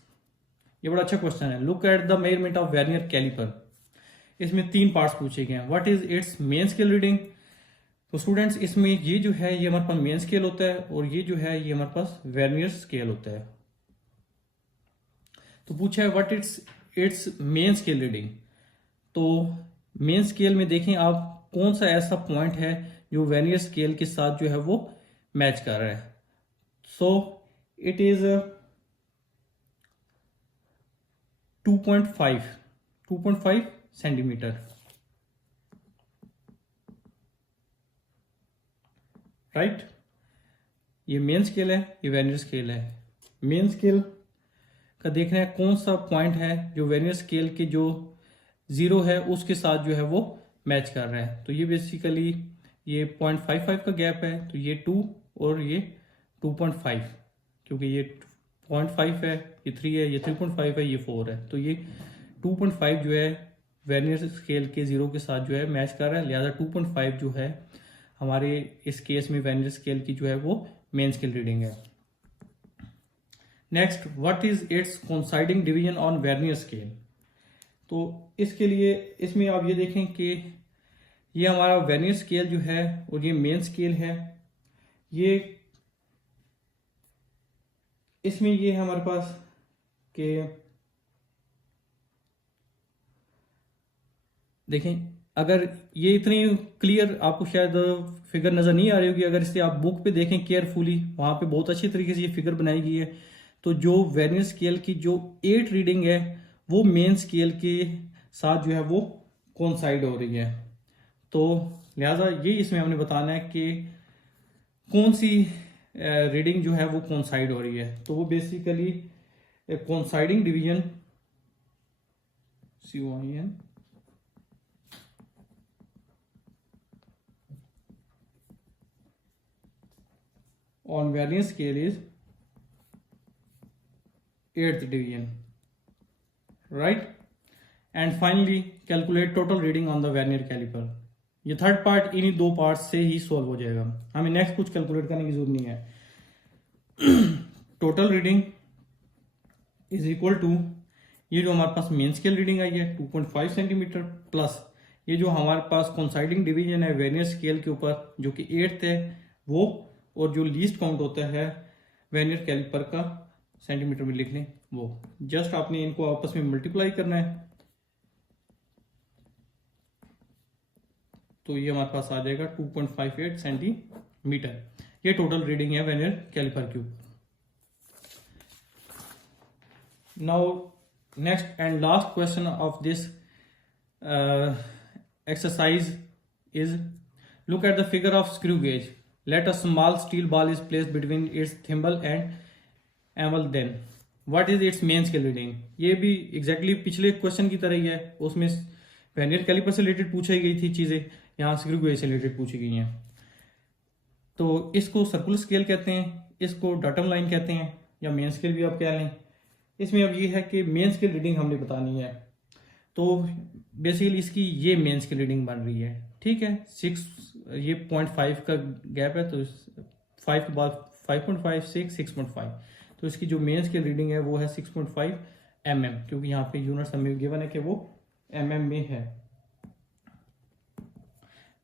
ये बड़ा अच्छा क्वेश्चन है। Look at the measurement of vernier calliper. इसमें 3 पार्ट्स पूछे गए हैं। What is its main scale reading? तो स्टूडेंट्स इसमें ये जो है ये हमारे पास मेन स्केल होता है और ये जो है ये हमारे पास वर्नियर स्केल होता है। तो पूछा है what it's main scale reading. तो मेन स्केल में देखें आप कौन सा ऐसा पॉइंट है जो वर्नियर स्केल के साथ जो है वो मैच कर रहा है। So it is 2.5 centimetre, right. ये मेन स्केल है, ये वर्नियर स्केल है। मेन स्केल का देखना है कौन सा पॉइंट है जो वर्नियर स्केल के जो 0 है उसके साथ जो है वो मैच कर रहा है। तो ये बेसिकली ये 0.55 का गैप है, तो ये 2 और ये 2.5, क्योंकि ये 0.5 है, ये 3 है, ये 3.5 है, ये 4 है। तो ये 2.5 जो है वर्नियर स्केल के 0 के साथ जो है मैच कर रहा है, लिहाजा 2.5 जो है हमारे इस केस में वर्नियर स्केल की जो है वो मेन स्केल रीडिंग है। Next, what is it's coinciding division on vernier scale. तो इसके लिए इसमें आप ये देखें कि ये हमारा वर्नियर स्केल जो है और ये मेन स्केल है, ये इसमें ये है हमारे पास कि देखें, अगर ये इतनी क्लियर आपको शायद फिगर नजर नहीं आ रही होगी, अगर इसे आप बुक पे देखें केयरफुली, वहां पे बहुत अच्छी तरीके से ये फिगर बनाई गई है। तो जो वर्नियर स्केल की जो 8 रीडिंग है वो मेन स्केल के साथ जो है वो कोइंसाइड हो रही है। तो लिहाजा ये इसमें हमने बताना है कि कौन सी रीडिंग जो है वो कोइंसाइड हो रही है, तो वो basically coinciding division COIN on variance scale is 8th division, right? And finally calculate total reading on the vernier caliper. ये थर्ड पार्ट इन्हीं दो पार्ट से ही सॉल्व हो जाएगा, हमें नेक्स्ट कुछ कैलकुलेट करने की जरूरत नहीं है। Total reading is equal to ये जो हमारे पास मेन स्केल रीडिंग आई है 2.5 सेंटीमीटर प्लस ये जो हमारे पास कोइंसाइडिंग डिवीजन है वर्नियर स्केल के ऊपर जो कि 8th है वो, और जो लीस्ट काउंट होता है वर्नियर कैलिपर का सेंटीमीटर में लिख लें वो। जस्ट आपने इनको आपस में मल्टीप्लाई करना है, तो ये हमारे पास आ जाएगा 2.58 सेंटीमीटर। ये टोटल रीडिंग है वर्नियर कैलिपर के ऊपर। Now next and last question of this exercise is look at the figure of screw gauge. Let a small steel ball is placed between its thimble and anvil. Then what is its main scale reading? ये भी exactly पिछले question की तरह ही है, उसमें vernier caliper से related पूछी गई थी चीजें, यहाँ स्क्रू गेज से रिलेटेड पूछी गई हैं। तो इसको सर्कुलर स्केल कहते हैं, इसको डाटम लाइन कहते हैं, या मेन स्केल भी आप कह लें। इसमें अब ये है कि मेन स्केल रीडिंग हमने बतानी है, तो बेसिकली इसकी ये मेन स्केल रीडिंग बन रही है, ठीक है। 6 ये 0.5 का गैप है, तो 5 के बाद 5.5 6.5, तो इसकी जो मेन स्केल रीडिंग है वो है 6.5 mm, क्योंकि यहाँ पे यूनिट्स हमें गिवन है कि वो mm में है।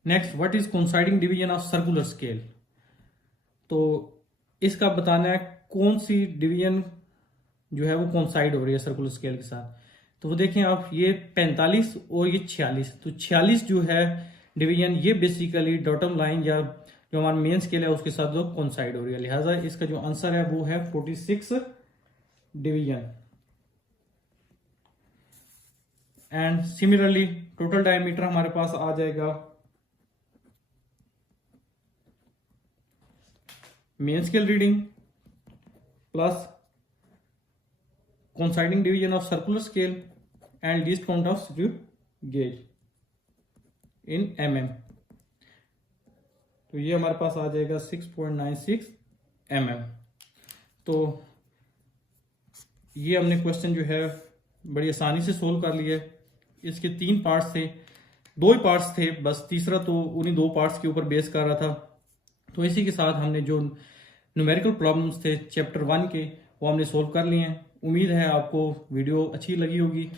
Next, what is coinciding division of circular scale? तो इसका बताना है कौन सी डिवीजन जो है वो कोइंसाइड हो रही है सर्कुलर स्केल के साथ। तो वो देखें आप, ये 45 और ये 46, तो 46 जो है डिवीजन ये बेसिकली डॉटम लाइन या जो हमारा मेन स्केल है उसके साथ जो कोइंसाइड हो रही है, लिहाजा इसका जो आंसर है वो है 46 division. And similarly total diameter हमारे पास आ जाएगा main scale reading plus coinciding division of circular scale and least count of screw gauge in mm, तो ये हमारे पास आ जाएगा 6.96 mm। तो ये हमने क्वेश्चन जो है बड़ी आसानी से सोल्व कर लिया है। इसके 3 पार्ट्स थे, 2 ही पार्ट्स थे बस, तीसरा तो उन्हीं 2 पार्ट्स के ऊपर बेस कर रहा था। तो इसी के साथ हमने जो न्यूमेरिकल प्रॉब्लम्स थे चैप्टर 1 के वो हमने सोल्व कर लिए हैं। उम्मीद है आपको वीडियो अच्छी लगी होगी।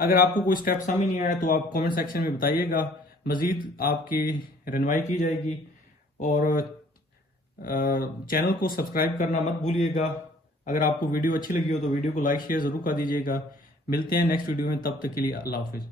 अगर आपको कोई स्टेप समझ नहीं आया तो आप कमेंट सेक्शन में बताइएगा, मज़ीद आपकी रहनुमाई की जाएगी। और चैनल को सब्सक्राइब करना मत भूलिएगा। अगर आपको वीडियो अच्छी लगी हो तो वीडियो को लाइक शेयर ज़रूर कर दीजिएगा। मिलते हैं नेक्स्ट वीडियो में, तब तक के लिए अल्लाह हाफिज़।